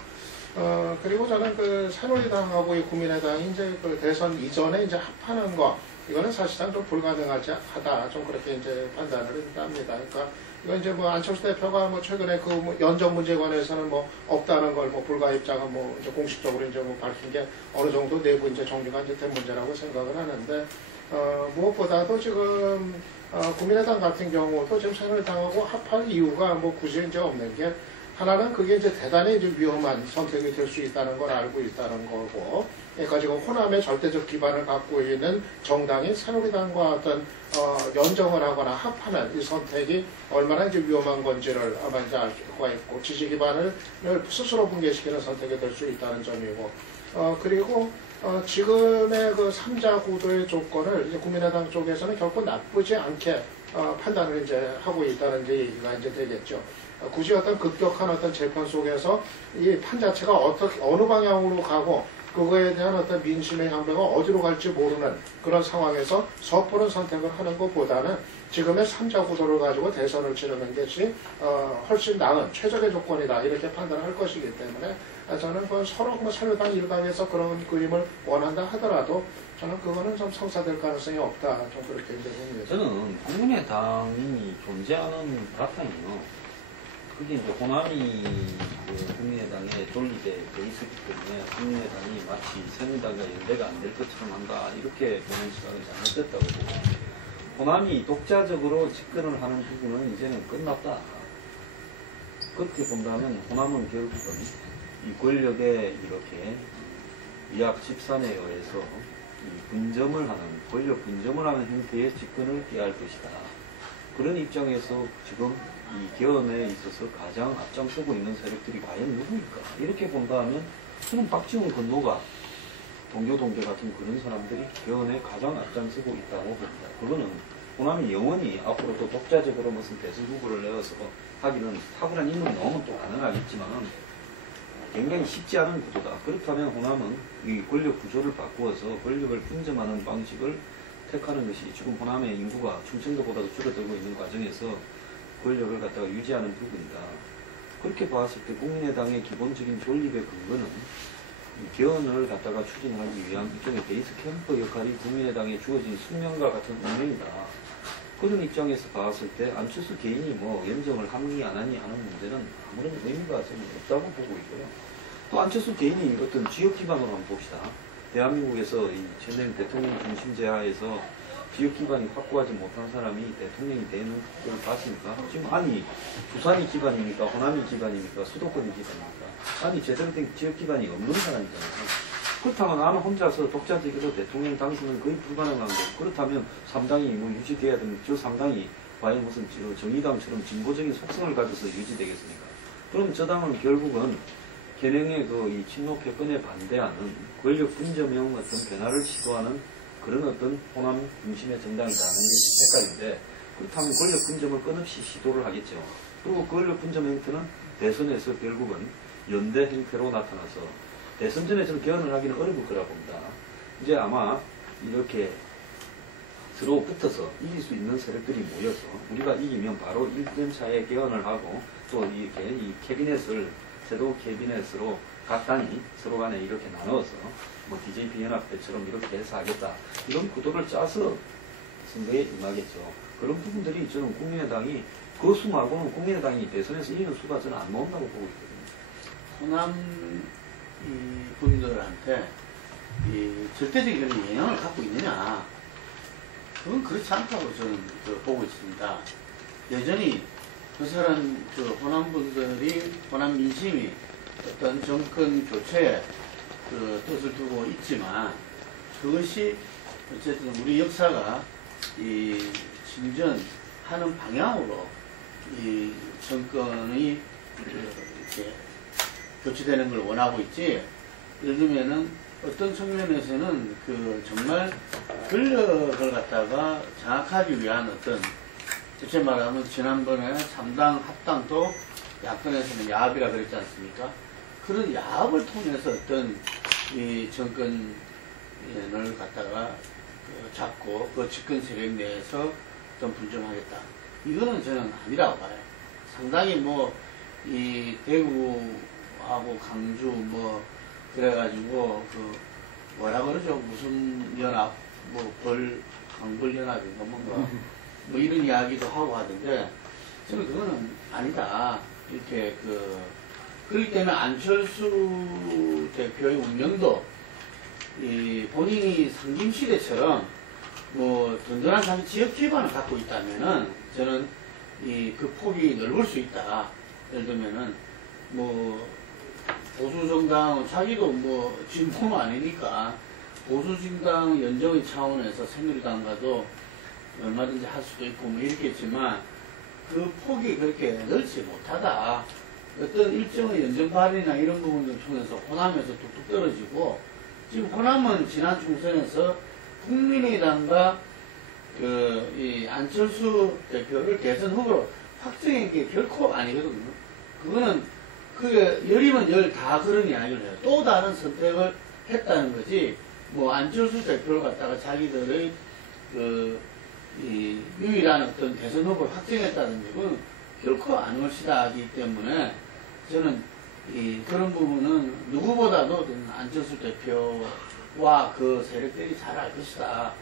그리고 저는 그 새누리당하고 이 국민의당이 이제 그 대선 이전에 이제 합하는 거 이거는 사실상 좀 불가능하지 하다 좀 그렇게 이제 판단을 합니다. 그러니까 이건 이제 뭐 안철수 대표가 뭐 최근에 그 뭐 연정 문제에 관해서는 뭐 없다는 걸 뭐 불가 입장은 뭐 이제 공식적으로 이제 뭐 밝힌 게 어느 정도 내부 이제 정리가 이제 된 문제라고 생각을 하는데 무엇보다도 지금 국민의당 같은 경우도 지금 새누리당하고 합할 이유가 뭐 굳이 이제 없는 게 하나는 그게 이제 대단히 이제 위험한 선택이 될 수 있다는 걸 알고 있다는 거고, 그러니까 지금 호남의 절대적 기반을 갖고 있는 정당이 새누리당과 어떤 연정을 하거나 합하는 이 선택이 얼마나 이제 위험한 건지를 아마 이제 알 수가 있고, 지지 기반을 스스로 붕괴시키는 선택이 될 수 있다는 점이고, 그리고 지금의 그 3자 구도의 조건을 이제 국민의당 쪽에서는 결코 나쁘지 않게 판단을 이제 하고 있다는 이제 얘기가 이제 되겠죠. 굳이 어떤 급격한 어떤 재편 속에서 이 판 자체가 어느 방향으로 가고 그거에 대한 어떤 민심의 향배가 어디로 갈지 모르는 그런 상황에서 섣부른 선택을 하는 것보다는 지금의 3자 구도를 가지고 대선을 치르는 것이 훨씬 나은 최적의 조건이다 이렇게 판단할 것이기 때문에 저는 그 서로 뭐 새누리당 일각에서 그런 그림을 원한다 하더라도 저는 그거는 좀 성사될 가능성이 없다 좀 그렇게 이제 봅니다. 저는 국민의당이 존재하는 바탕이요. 그게 이제 호남이 그 국민의당에 존립에 돼 있었기 때문에 국민의당이 마치 새누리당과 연대가 안 될 것처럼 한다 이렇게 보는 시각은 잘못됐다고 보고, 호남이 독자적으로 집권을 하는 부분은 이제는 끝났다. 그렇게 본다면 호남은 결국은 이 권력에 이렇게 위약 13에 의해서 이 분점을 하는, 권력 분점을 하는 형태의 집권을 해야 할 것이다. 그런 입장에서 지금 이 개헌에 있어서 가장 앞장서고 있는 세력들이 과연 누구일까? 이렇게 본다면 저는 박지원 건노가 동교 같은 그런 사람들이 개헌에 가장 앞장서고 있다고 봅니다. 그거는 호남이 영원히 앞으로도 독자적으로 무슨 대선 후보를 내어서 하기는 탁월한 인물이 나오면 또 가능하겠지만 굉장히 쉽지 않은 구도다. 그렇다면 호남은 이 권력 구조를 바꾸어서 권력을 분점하는 방식을 택하는 것이 지금 호남의 인구가 충청도보다도 줄어들고 있는 과정에서 권력을 갖다가 유지하는 부분이다. 그렇게 봤을 때 국민의당의 기본적인 존립의 근거는 이 개헌을 갖다가 추진하기 위한 일종의 베이스 캠프 역할이 국민의당에 주어진 숙명과 같은 운명이다. 그런 입장에서 봤을 때 안철수 개인이 뭐 연정을 하니 안 하니 하는 문제는 아무런 의미가 저는 없다고 보고 있고요. 또 안철수 개인이 어떤 지역 기반으로 한번 봅시다. 대한민국에서 이 전임 대통령 중심제하에서 지역 기반이 확고하지 못한 사람이 대통령이 되는 걸 봤습니까? 지금 아니 부산이 기반입니까? 호남이 기반입니까? 수도권이 기반입니까? 아니 제대로 된 지역 기반이 없는 사람이잖아요. 그렇다면 아마 혼자서 독자적으로 대통령 당선은 거의 불가능한 거고, 그렇다면 3당이 뭐 유지돼야 되는 저 3당이 과연 무슨 정의당처럼 진보적인 속성을 가져서 유지되겠습니까? 그럼 저 당은 결국은 개명의 이 친노 패권에 반대하는 권력 분점형 어떤 변화를 시도하는 그런 어떤 호남 중심의 정당이라는 것이 색깔인데, 그렇다면 권력 분점을 끊임없이 시도를 하겠죠. 그리고 권력 분점 형태는 대선에서 결국은 연대 형태로 나타나서 대선 전에 저는 개헌을 하기는 어려울 거라 봅니다. 이제 아마 이렇게 서로 붙어서 이길 수 있는 세력들이 모여서 우리가 이기면 바로 1년 차에 개헌을 하고 또 이렇게 이 캐비넷을 새로 캐비넷으로 각 당이 서로 간에 이렇게 나눠서 뭐 DJP 연합 때처럼 이렇게 해서 하겠다. 이런 구도를 짜서 선거에 임하겠죠. 그런 부분들이 저는 국민의당이 그 수 말고는 국민의당이 대선에서 이기는 수가 저는 안 나온다고 보고 있거든요. 호남 분들한테 이 절대적인 영향을 갖고 있느냐? 그건 그렇지 않다고 저는 보고 있습니다. 여전히 그 사람, 호남 분들이, 호남 민심이 어떤 정권 교체에 뜻을 두고 있지만, 그것이 어쨌든 우리 역사가 이 진전하는 방향으로 이 정권이 이렇게 교체되는 걸 원하고 있지. 예를 들면은 어떤 측면에서는 정말 권력을 갖다가 장악하기 위한 어떤, 대체 말하면 지난번에 3당 합당도 야권에서는 야합이라 그랬지 않습니까? 그런 야합을 통해서 어떤 이 정권을 갖다가 잡고 그 집권 세력 내에서 좀 분점하겠다. 이거는 저는 아니라고 봐요. 상당히 뭐 이 대구하고 강주 뭐 그래가지고 그 뭐라 그러죠? 무슨 연합 뭐 강벌 연합인가 뭔가 뭐 이런 이야기도 하고 하던데 저는 그거는 아니다. 이렇게 그렇기 때문에 안철수 대표의 운명도 이 본인이 상김시대처럼 뭐 든든한 자기 지역 기반을 갖고 있다면은 저는 그 폭이 넓을 수 있다. 예를 들면은 뭐 보수정당 자기도 뭐 진보는 아니니까 보수정당 연정의 차원에서 새누리당과도 얼마든지 할 수도 있고 뭐 이렇겠지만 그 폭이 그렇게 넓지 못하다. 어떤 일정의 연정 발의나 이런 부분을 통해서 호남에서 뚝뚝 떨어지고 지금 호남은 지난 총선에서 국민의당과 이 안철수 대표를 대선 후보로 확정한 게 결코 아니거든요. 그거는 그게 열이면 열 다 그런 이야기를 해요. 또 다른 선택을 했다는 거지. 뭐 안철수 대표를 갖다가 자기들의 이 유일한 어떤 대선 후보를 확정했다는 점은 결코 안 것이다 하기 때문에 저는 그런 부분은 누구보다도 안철수 대표와 그 세력들이 잘 알 것이다.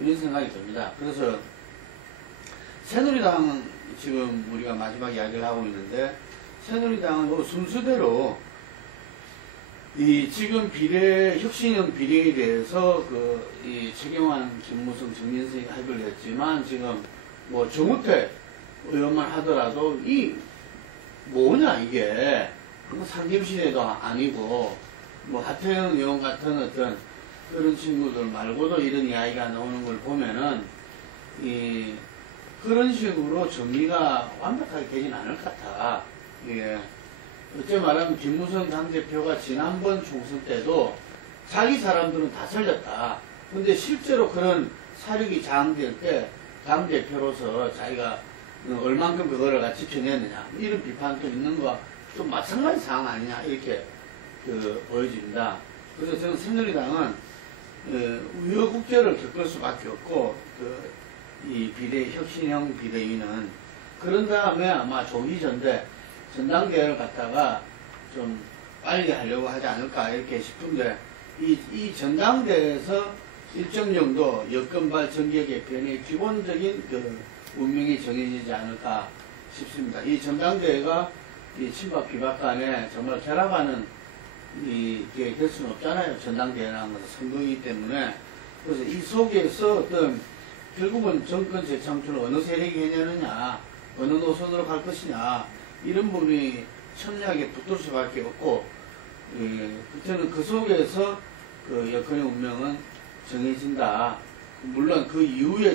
이런 생각이 듭니다. 그래서 새누리당 지금 우리가 마지막 이야기를 하고 있는데 새누리당은 순서대로 이 지금 혁신형 비례에 대해서 이 최경환, 김무성, 정진석이 합의를 했지만 지금 뭐 정우택 의원만 하더라도 뭐냐 이게 상김시대도 아니고 뭐 하태영 의원 같은 어떤 그런 친구들 말고도 이런 이야기가 나오는 걸 보면은 그런 식으로 정리가 완벽하게 되진 않을 것 같아. 예. 어째 말하면 김무성 당대표가 지난번 총선 때도 자기 사람들은 다 살렸다. 근데 실제로 그런 사력이 장악될 때 당대표로서 자기가 얼만큼 그거를 같이 지켜냈느냐 이런 비판도 있는 거와 좀 마찬가지 상황 아니냐 이렇게 보여집니다. 그래서 저는 새누리당은 우여곡절을 겪을 수밖에 없고 이 혁신형 비대위는 그런 다음에 아마 조기 전당대회를 갖다가 좀 빨리 하려고 하지 않을까 이렇게 싶은데 이 전당대회에서 일정 정도 여권발 정계 개편의 기본적인 운명이 정해지지 않을까 싶습니다. 이 전당대회가 이 친박 비박 간에 정말 결합하는 이게 될 수는 없잖아요. 전당대회라는 것은 선거이기 때문에. 그래서 이 속에서 결국은 정권 재창출을 어느 세력이 해내느냐, 어느 노선으로 갈 것이냐, 이런 부분이 첨예하게 붙을 수밖에 없고, 저는 그 속에서 여권의 운명은 정해진다. 물론 그 이후에